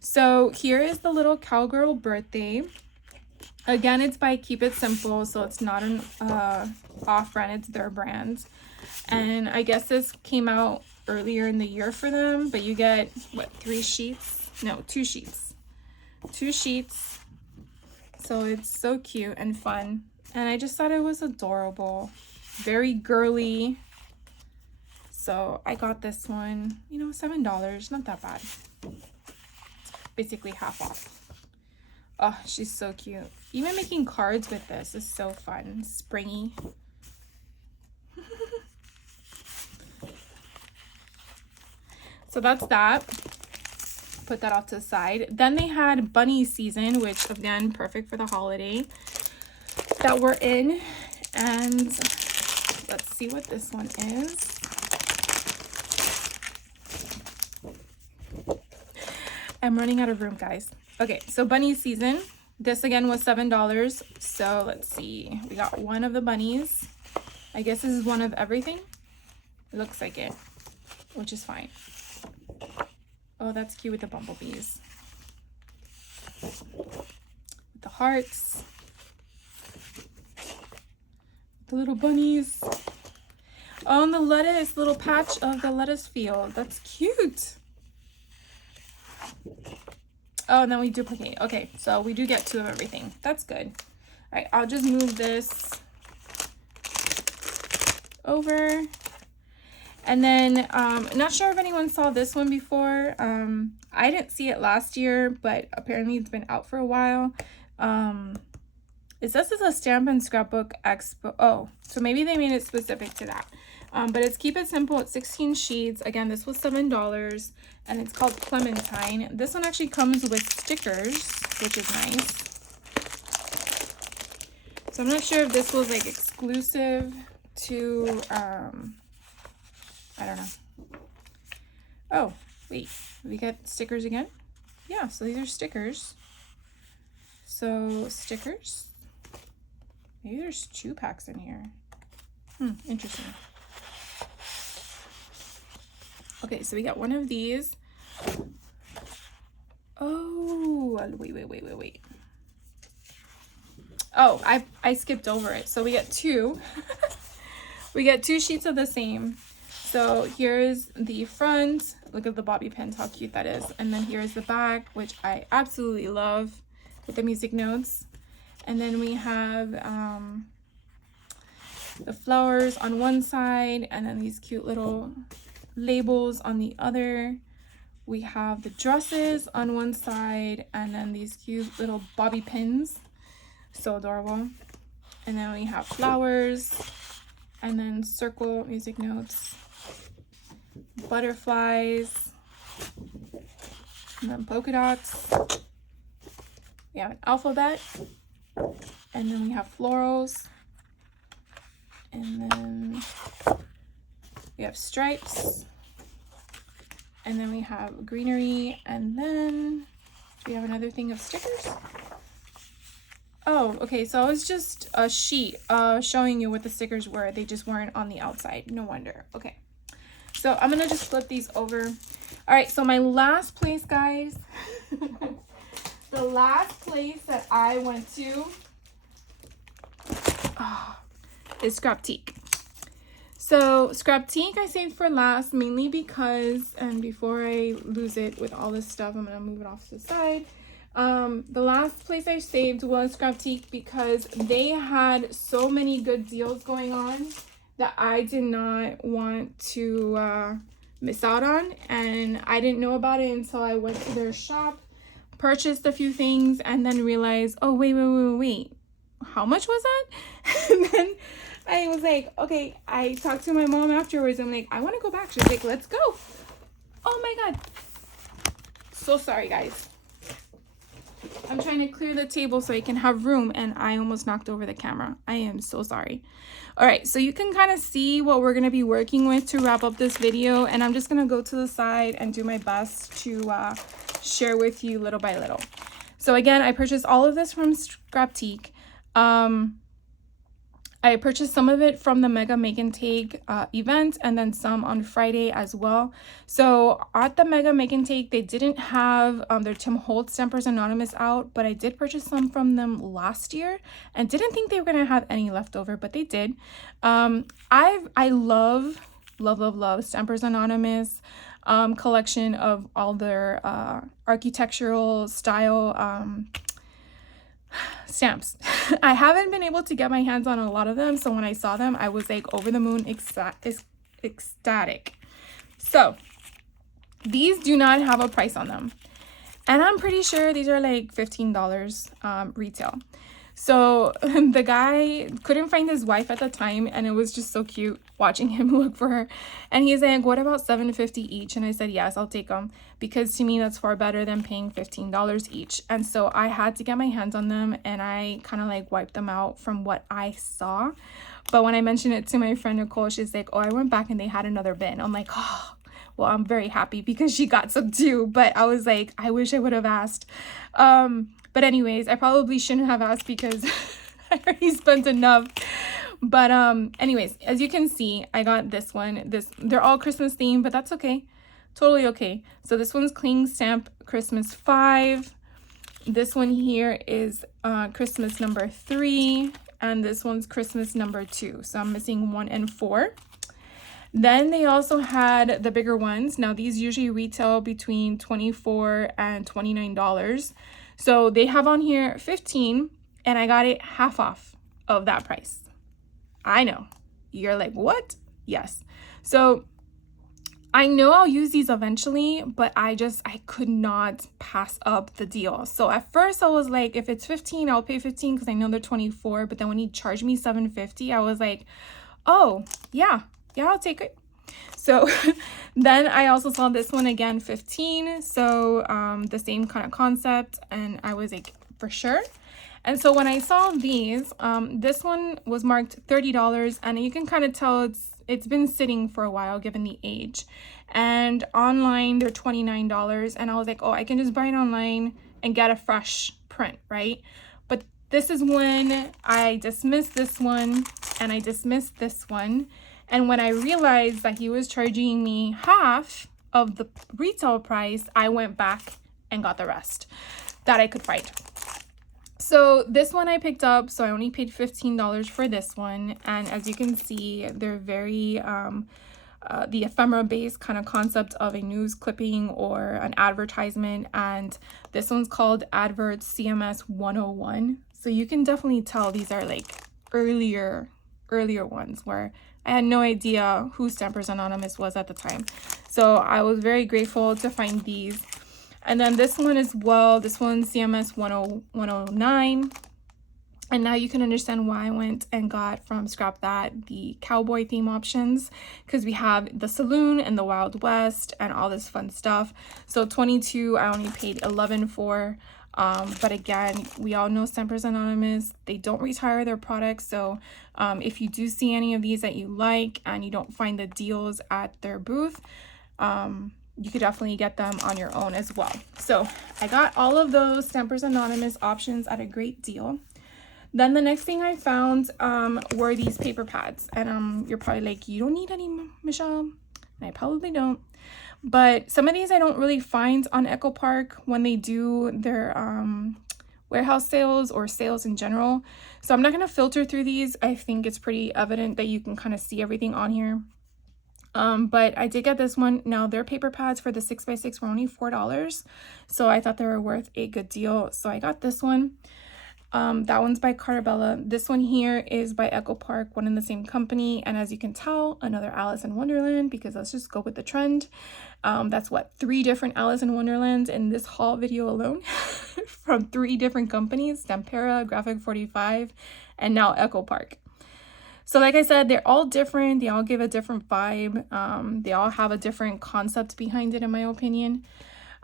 So here is the little cowgirl birthday. Again, it's by Keep It Simple, so it's not an off-brand, it's their brand. And I guess this came out earlier in the year for them, but you get, what, 3 sheets? No, 2 sheets. 2 sheets. So it's so cute and fun. And I just thought it was adorable. Very girly. So I got this one, you know, $7, not that bad. Basically half off. Oh, she's so cute. Even making cards with this is so fun. Springy. So that's that. Put that off to the side. Then they had bunny season, which again, perfect for the holiday that we're in. And let's see what this one is. I'm running out of room, guys. Okay, so bunny season. This again was $7. So let's see. We got one of the bunnies. I guess this is one of everything. It looks like it, which is fine. Oh, that's cute with the bumblebees. With the hearts. The little bunnies. Oh, and the lettuce, little patch of the lettuce field. That's cute. Oh, and then we duplicate. Okay, so we do get 2 of everything. That's good. All right, I'll just move this over. And then, not sure if anyone saw this one before. I didn't see it last year, but apparently it's been out for a while. It says it's a Stamp and Scrapbook Expo. Oh, so maybe they made it specific to that. But it's Keep It Simple. It's 16 sheets. Again, this was $7, and it's called Clementine. This one actually comes with stickers, which is nice. So I'm not sure if this was like exclusive to, I don't know. Oh, wait, we get stickers again? Yeah, so these are stickers. So stickers. Maybe there's 2 packs in here. Interesting. Okay, so we got one of these. Oh, wait. Oh, I skipped over it. So we get 2. We get 2 sheets of the same. So here's the front. Look at the bobby pins, how cute that is. And then here's the back, which I absolutely love with the music notes. And then we have the flowers on one side, and then these cute little labels on the other. We have the dresses on one side, and then these cute little bobby pins. So adorable. And then we have flowers, and then circle music notes, butterflies, and then polka dots. We have an alphabet, and then we have florals, and then we have stripes, and then we have greenery, and then we have another thing of stickers. Oh, okay, so it was just a sheet showing you what the stickers were. They just weren't on the outside. No wonder. Okay, so I'm gonna just flip these over. All right, so my last place, guys, the last place that I went to is Scrapbook. So Scrapbook I saved for last, mainly because, and before I lose it with all this stuff, I'm gonna move it off to the side. The last place I saved was Scrapbook because they had so many good deals going on that I did not want to miss out on, and I didn't know about it until I went to their shop, purchased a few things, and then realized, oh wait, how much was that? And then I was like, okay, I talked to my mom afterwards. I'm like, I want to go back. She's like, let's go. Oh my god, so sorry guys, I'm trying to clear the table so I can have room, and I almost knocked over the camera. I am so sorry. All right, so you can kind of see what we're going to be working with to wrap up this video, and I'm just going to go to the side and do my best to share with you little by little. So again, I purchased all of this from Scrapbook. I purchased some of it from the Mega Make and Take event, and then some on Friday as well. So at the Mega Make and Take, they didn't have their Tim Holtz Stampers Anonymous out, but I did purchase some from them last year and didn't think they were going to have any left over, but they did. I love Stampers Anonymous collection of all their architectural style stamps. I haven't been able to get my hands on a lot of them, so when I saw them I was like over the moon ecstatic. So these do not have a price on them, and I'm pretty sure these are like $15 retail. So the guy couldn't find his wife at the time, and it was just so cute watching him look for her. And he's like, what about $7.50 each? And I said, yes, I'll take them, because to me that's far better than paying $15 each. And so I had to get my hands on them, and I kind of like wiped them out from what I saw. But when I mentioned it to my friend Nicole, she's like, oh, I went back and they had another bin. I'm like, oh, well, I'm very happy because she got some too. But I was like, I wish I would have asked. But anyways, I probably shouldn't have asked because I already spent enough. But anyways, as you can see, I got this one. They're all Christmas themed, but that's okay. Totally okay. So this one's Cling Stamp Christmas 5. This one here is Christmas number 3. And this one's Christmas number 2. So I'm missing 1 and 4. Then they also had the bigger ones. Now these usually retail between $24 and $29. So they have on here 15, and I got it half off of that price. I know. You're like, what? Yes. So I know I'll use these eventually, but I could not pass up the deal. So at first I was like, if it's 15, I'll pay 15 because I know they're 24. But then when he charged me $7.50, I was like, oh, yeah, I'll take it. So then I also saw this one again, 15. So the same kind of concept, and I was like, for sure. And so when I saw these, this one was marked $30, and you can kind of tell it's been sitting for a while given the age. And online they're $29, and I was like, oh, I can just buy it online and get a fresh print, right? But this is when I dismissed this one and I dismissed this one. And when I realized that he was charging me half of the retail price, I went back and got the rest that I could find. So this one I picked up, so I only paid $15 for this one. And as you can see, they're very, the ephemera based kind of concept of a news clipping or an advertisement. And this one's called Adverts CMS 101. So you can definitely tell these are like earlier ones where I had no idea who Stampers Anonymous was at the time. So I was very grateful to find these. And then this one as well, this one's CMS 109. And now you can understand why I went and got from Scrap That the cowboy theme options, because we have the saloon and the Wild West and all this fun stuff. So 22 I only paid 11 for. But again, we all know Stampers Anonymous, they don't retire their products. So if you do see any of these that you like and you don't find the deals at their booth, you could definitely get them on your own as well. So I got all of those Stampers Anonymous options at a great deal. Then the next thing I found were these paper pads. And you're probably like, you don't need any, Michelle. And I probably don't. But some of these I don't really find on Echo Park when they do their warehouse sales or sales in general. So I'm not going to filter through these. I think it's pretty evident that you can kind of see everything on here. But I did get this one. Now their paper pads for the 6x6 were only $4. So I thought they were worth a good deal. So I got this one. That one's by Cartabella. This one here is by Echo Park, one in the same company. And as you can tell, another Alice in Wonderland, because let's just go with the trend. That's what, 3 different Alice in Wonderlands in this haul video alone from 3 different companies, Stampera, Graphic 45, and now Echo Park. So like I said, they're all different. They all give a different vibe. They all have a different concept behind it, in my opinion.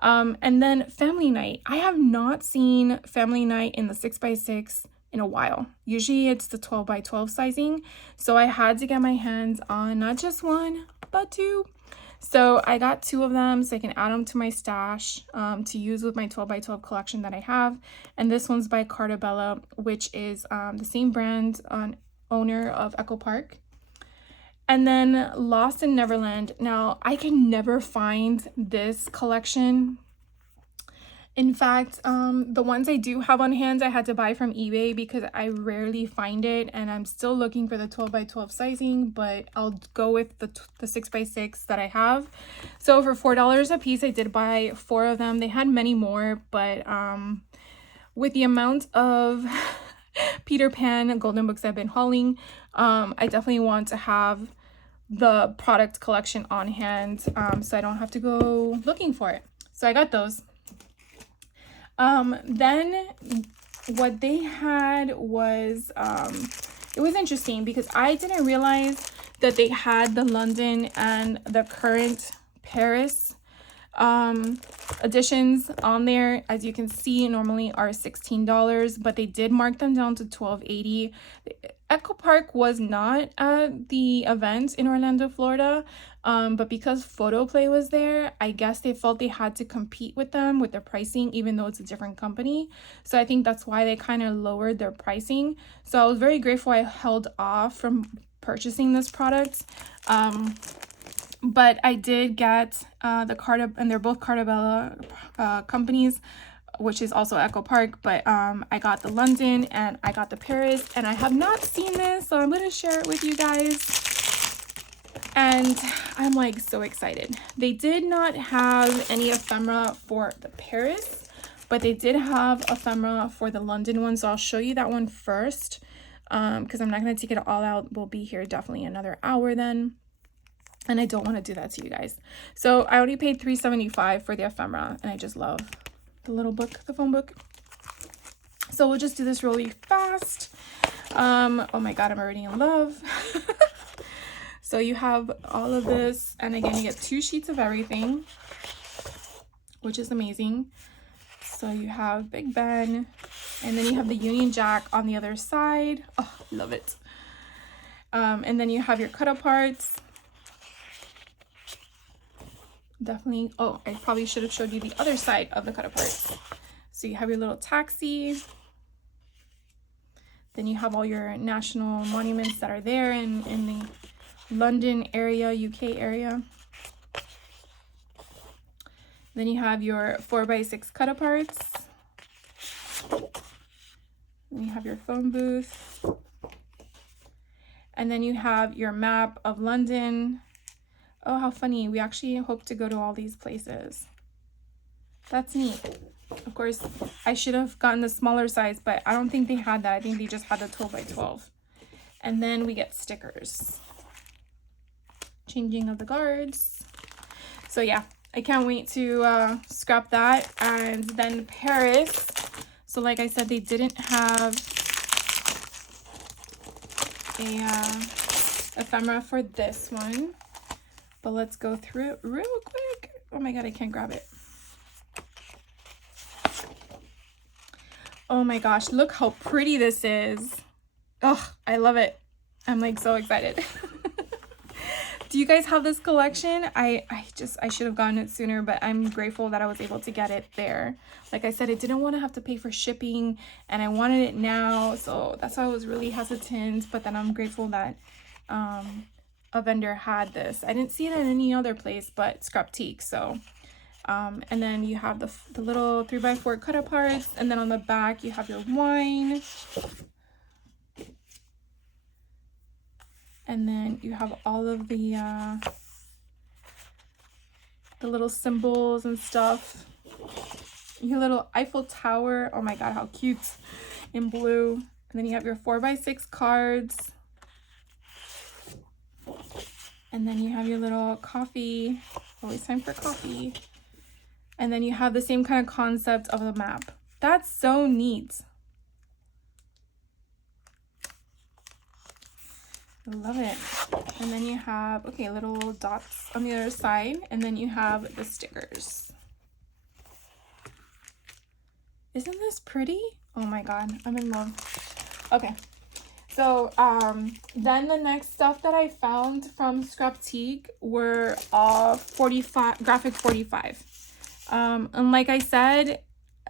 And then Family Night. I have not seen Family Night in the 6x6 in a while. Usually it's the 12x12 sizing. So I had to get my hands on not just 1, but 2. So I got 2 of them so I can add them to my stash to use with my 12x12 collection that I have. And this one's by Cartabella, which is the same brand owner of Echo Park. And then Lost in Neverland. Now, I can never find this collection. In fact, the ones I do have on hand, I had to buy from eBay because I rarely find it. And I'm still looking for the 12x12 sizing, but I'll go with the 6x6 that I have. So for $4 a piece, I did buy 4 of them. They had many more, but with the amount of Peter Pan Golden Books I've been hauling, I definitely want to have the product collection on hand so I don't have to go looking for it. So I got those. Then what they had was it was interesting because I didn't realize that they had the London and the current Paris editions on there. As you can see, normally are $16, but they did mark them down to $12.80. Echo Park was not at the event in Orlando, Florida, but because Photoplay was there, I guess they felt they had to compete with them with their pricing, even though it's a different company. So I think that's why they kind of lowered their pricing. So I was very grateful I held off from purchasing this product. But I did get the Carta, and they're both Cartabella companies, which is also Echo Park, but I got the London and I got the Paris, and I have not seen this, so I'm going to share it with you guys. And I'm like so excited. They did not have any ephemera for the Paris, but they did have ephemera for the London one, so I'll show you that one first because I'm not going to take it all out. We'll be here definitely another hour then. And I don't want to do that to you guys. So I already paid $3.75 for the ephemera, and I just love the little book, the phone book. So we'll just do this really fast. Oh my god, I'm already in love. So you have all of this, and again, you get 2 sheets of everything, which is amazing. So you have Big Ben, and then you have the Union Jack on the other side. Oh, love it. And then you have your cut aparts. Definitely. Oh, I probably should have showed you the other side of the cut aparts. So you have your little taxi. Then you have all your national monuments that are there in the London area, UK area. Then you have your 4x6 cut aparts. Then you have your phone booth. And then you have your map of London. Oh, how funny. We actually hope to go to all these places. That's neat. Of course, I should have gotten the smaller size, but I don't think they had that. I think they just had the 12x12. And then we get stickers. changing of the guards. So yeah, I can't wait to scrap that. And then Paris. So like I said, they didn't have a ephemera for this one. But let's go through it real quick. Oh my god, I can't grab it. Oh my gosh, look how pretty this is. Oh, I love it. I'm like so excited. Do you guys have this collection? I should have gotten it sooner, but I'm grateful that I was able to get it there. Like I said, I didn't want to have to pay for shipping and I wanted it now, so that's why I was really hesitant. But then I'm grateful that a vendor had this. I didn't see it in any other place but Scrapbook. So and then you have the little 3x4 cut aparts, and then on the back you have your wine. And then you have all of the little symbols and stuff. Your little Eiffel Tower. Oh my god, how cute, in blue. And then you have your 4x6 cards. And then you have your little coffee. Always time for coffee. And then you have the same kind of concept of the map. That's so neat. I love it. And then you have, okay, little dots on the other side. And then you have the stickers. Isn't this pretty? Oh my god, I'm in love. Okay. So, then the next stuff that I found from Scrapbook were graphic 45. And like I said,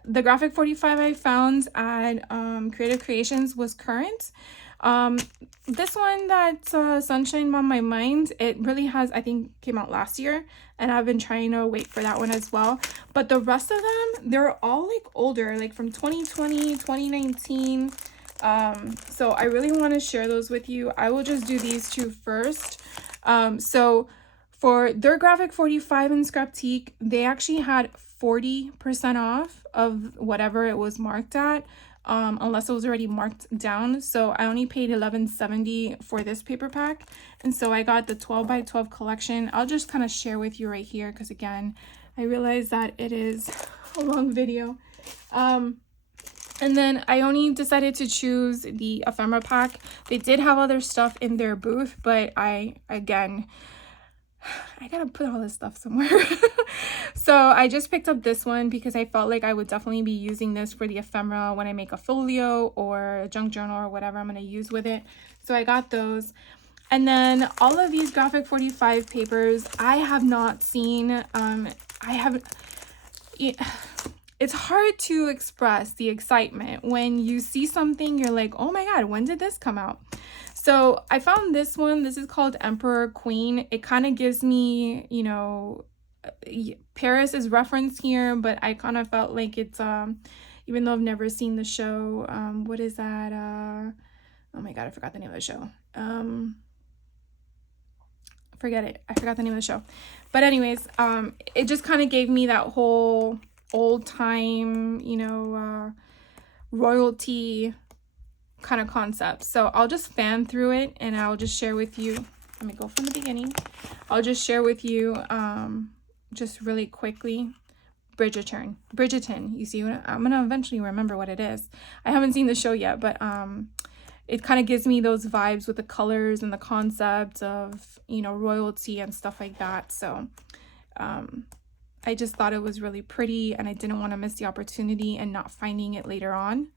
the graphic 45 I found at Creative Creations was current. This one that Sunshine on My Mind, it really has, I think, came out last year, and I've been trying to wait for that one as well. But the rest of them, they're all like older, like from 2020, 2019. So I really want to share those with you. I will just do these two first. So for their graphic 45 in Scrapbook, they actually had 40% off of whatever it was marked at, unless it was already marked down. So I only paid $11.70 for this paper pack, and so I got the 12x12 collection. I'll just kind of share with you right here because again, I realize that it is a long video. And then I only decided to choose the ephemera pack. They did have other stuff in their booth, but I gotta put all this stuff somewhere. So I just picked up this one because I felt like I would definitely be using this for the ephemera when I make a folio or a junk journal or whatever I'm gonna use with it. So I got those. And then all of these graphic 45 papers I have not seen. It's hard to express the excitement when you see something, you're like, oh my god, when did this come out? So I found this one. This is called Emperor Queen. It kind of gives me, you know, Paris is referenced here, but I kind of felt like it's even though I've never seen the show, what is that, oh my god, I forgot the name of the show. Forget it, I forgot the name of the show. But anyways, it just kind of gave me that whole old time, you know, royalty kind of concept. So I'll just fan through it and I'll just share with you. Let me go from the beginning. I'll just share with you just really quickly. Bridgerton. You see what I'm gonna eventually remember what it is. I haven't seen the show yet, but it kind of gives me those vibes with the colors and the concept of, you know, royalty and stuff like that. So I just thought it was really pretty and I didn't want to miss the opportunity and not finding it later on.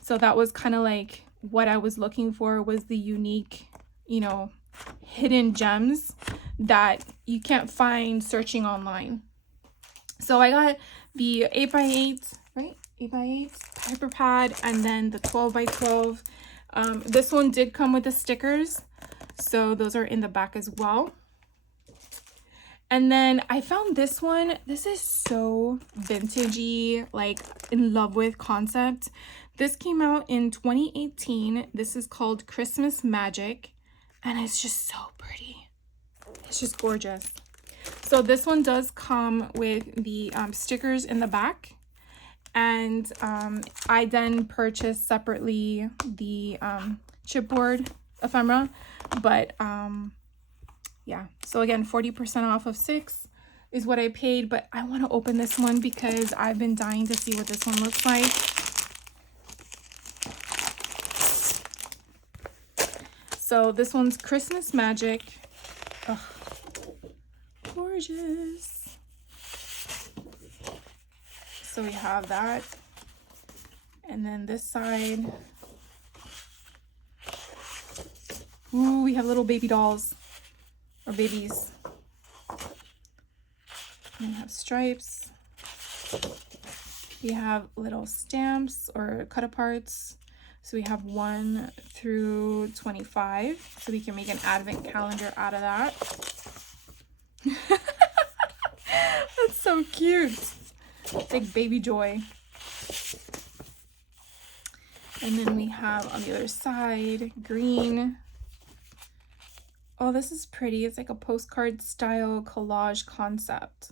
So that was kind of like what I was looking for, was the unique, you know, hidden gems that you can't find searching online. So I got the 8x8, right? 8x8 paper pad, and then the 12x12. This one did come with the stickers, so those are in the back as well. And then I found this one. This is so vintagey, like in love with concept. This came out in 2018. This is called Christmas Magic, and it's just so pretty. It's just gorgeous. So this one does come with the stickers in the back, and I then purchased separately the chipboard ephemera, but yeah, so again, 40% off of 6 is what I paid, but I want to open this one because I've been dying to see what this one looks like. So this one's Christmas Magic. Ugh, gorgeous. So we have that. And then this side. Ooh, we have little baby dolls. Or babies. And we have stripes. We have little stamps or cut aparts. So we have 1 through 25. So we can make an advent calendar out of that. That's so cute. It's like baby joy. And then we have on the other side, green. Oh, this is pretty. It's like a postcard style collage concept.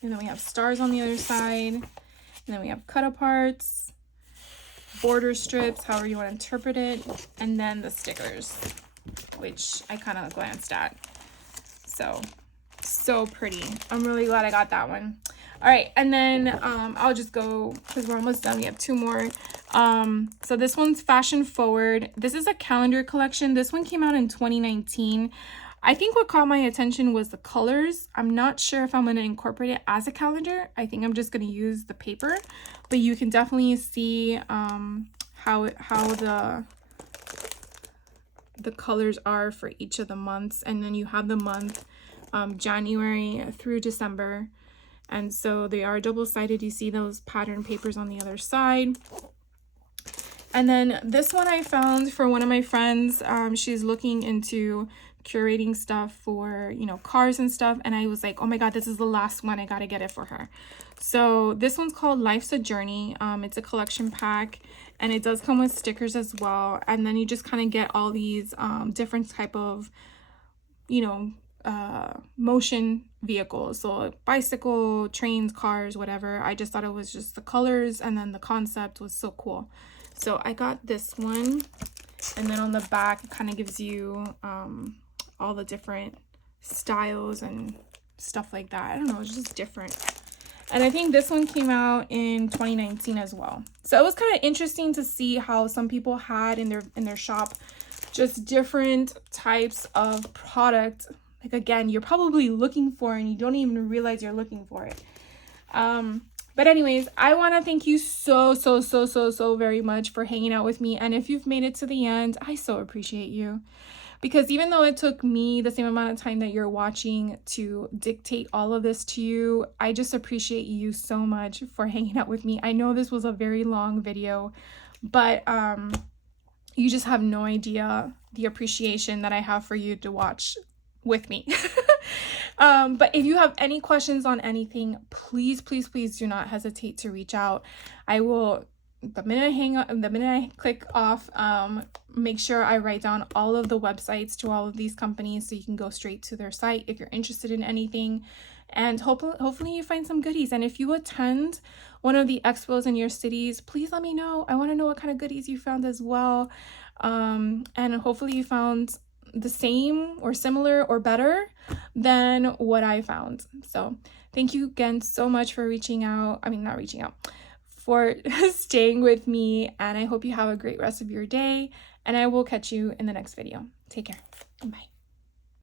And then we have stars on the other side. And then we have cut aparts, border strips, however you want to interpret it. And then the stickers, which I kind of glanced at. So pretty. I'm really glad I got that one. All right, and then I'll just go because we're almost done. We have 2 more. So this one's Fashion Forward. This is a calendar collection. This one came out in 2019. I think what caught my attention was the colors. I'm not sure if I'm going to incorporate it as a calendar. I think I'm just going to use the paper, but you can definitely see how the colors are for each of the months, and then you have the month January through December. And so they are double-sided. You see those pattern papers on the other side. And then this one I found for one of my friends. She's looking into curating stuff for, you know, cars and stuff. And I was like, oh my God, this is the last one. I got to get it for her. So this one's called Life's a Journey. It's a collection pack, and it does come with stickers as well. And then you just kind of get all these different type of, you know, motion vehicles, so bicycle, trains, cars, whatever. I just thought it was just the colors, and then the concept was so cool. So I got this one, and then on the back it kind of gives you all the different styles and stuff like that. I don't know, it's just different. And I think this one came out in 2019 as well. So it was kind of interesting to see how some people had in their shop just different types of product. Like, again, you're probably looking for and you don't even realize you're looking for it. But anyways, I want to thank you so very much for hanging out with me. And if you've made it to the end, I so appreciate you. Because even though it took me the same amount of time that you're watching to dictate all of this to you, I just appreciate you so much for hanging out with me. I know this was a very long video, but you just have no idea the appreciation that I have for you to watch with me. But if you have any questions on anything, please do not hesitate to reach out. I will, the minute I click off, make sure I write down all of the websites to all of these companies so you can go straight to their site if you're interested in anything. And hopefully you find some goodies. And if you attend one of the expos in your cities, please let me know. I want to know what kind of goodies you found as well. And hopefully you found the same or similar or better than what I found. So thank you again so much for for staying with me, and I hope you have a great rest of your day, and I will catch you in the next video. Take care. Bye.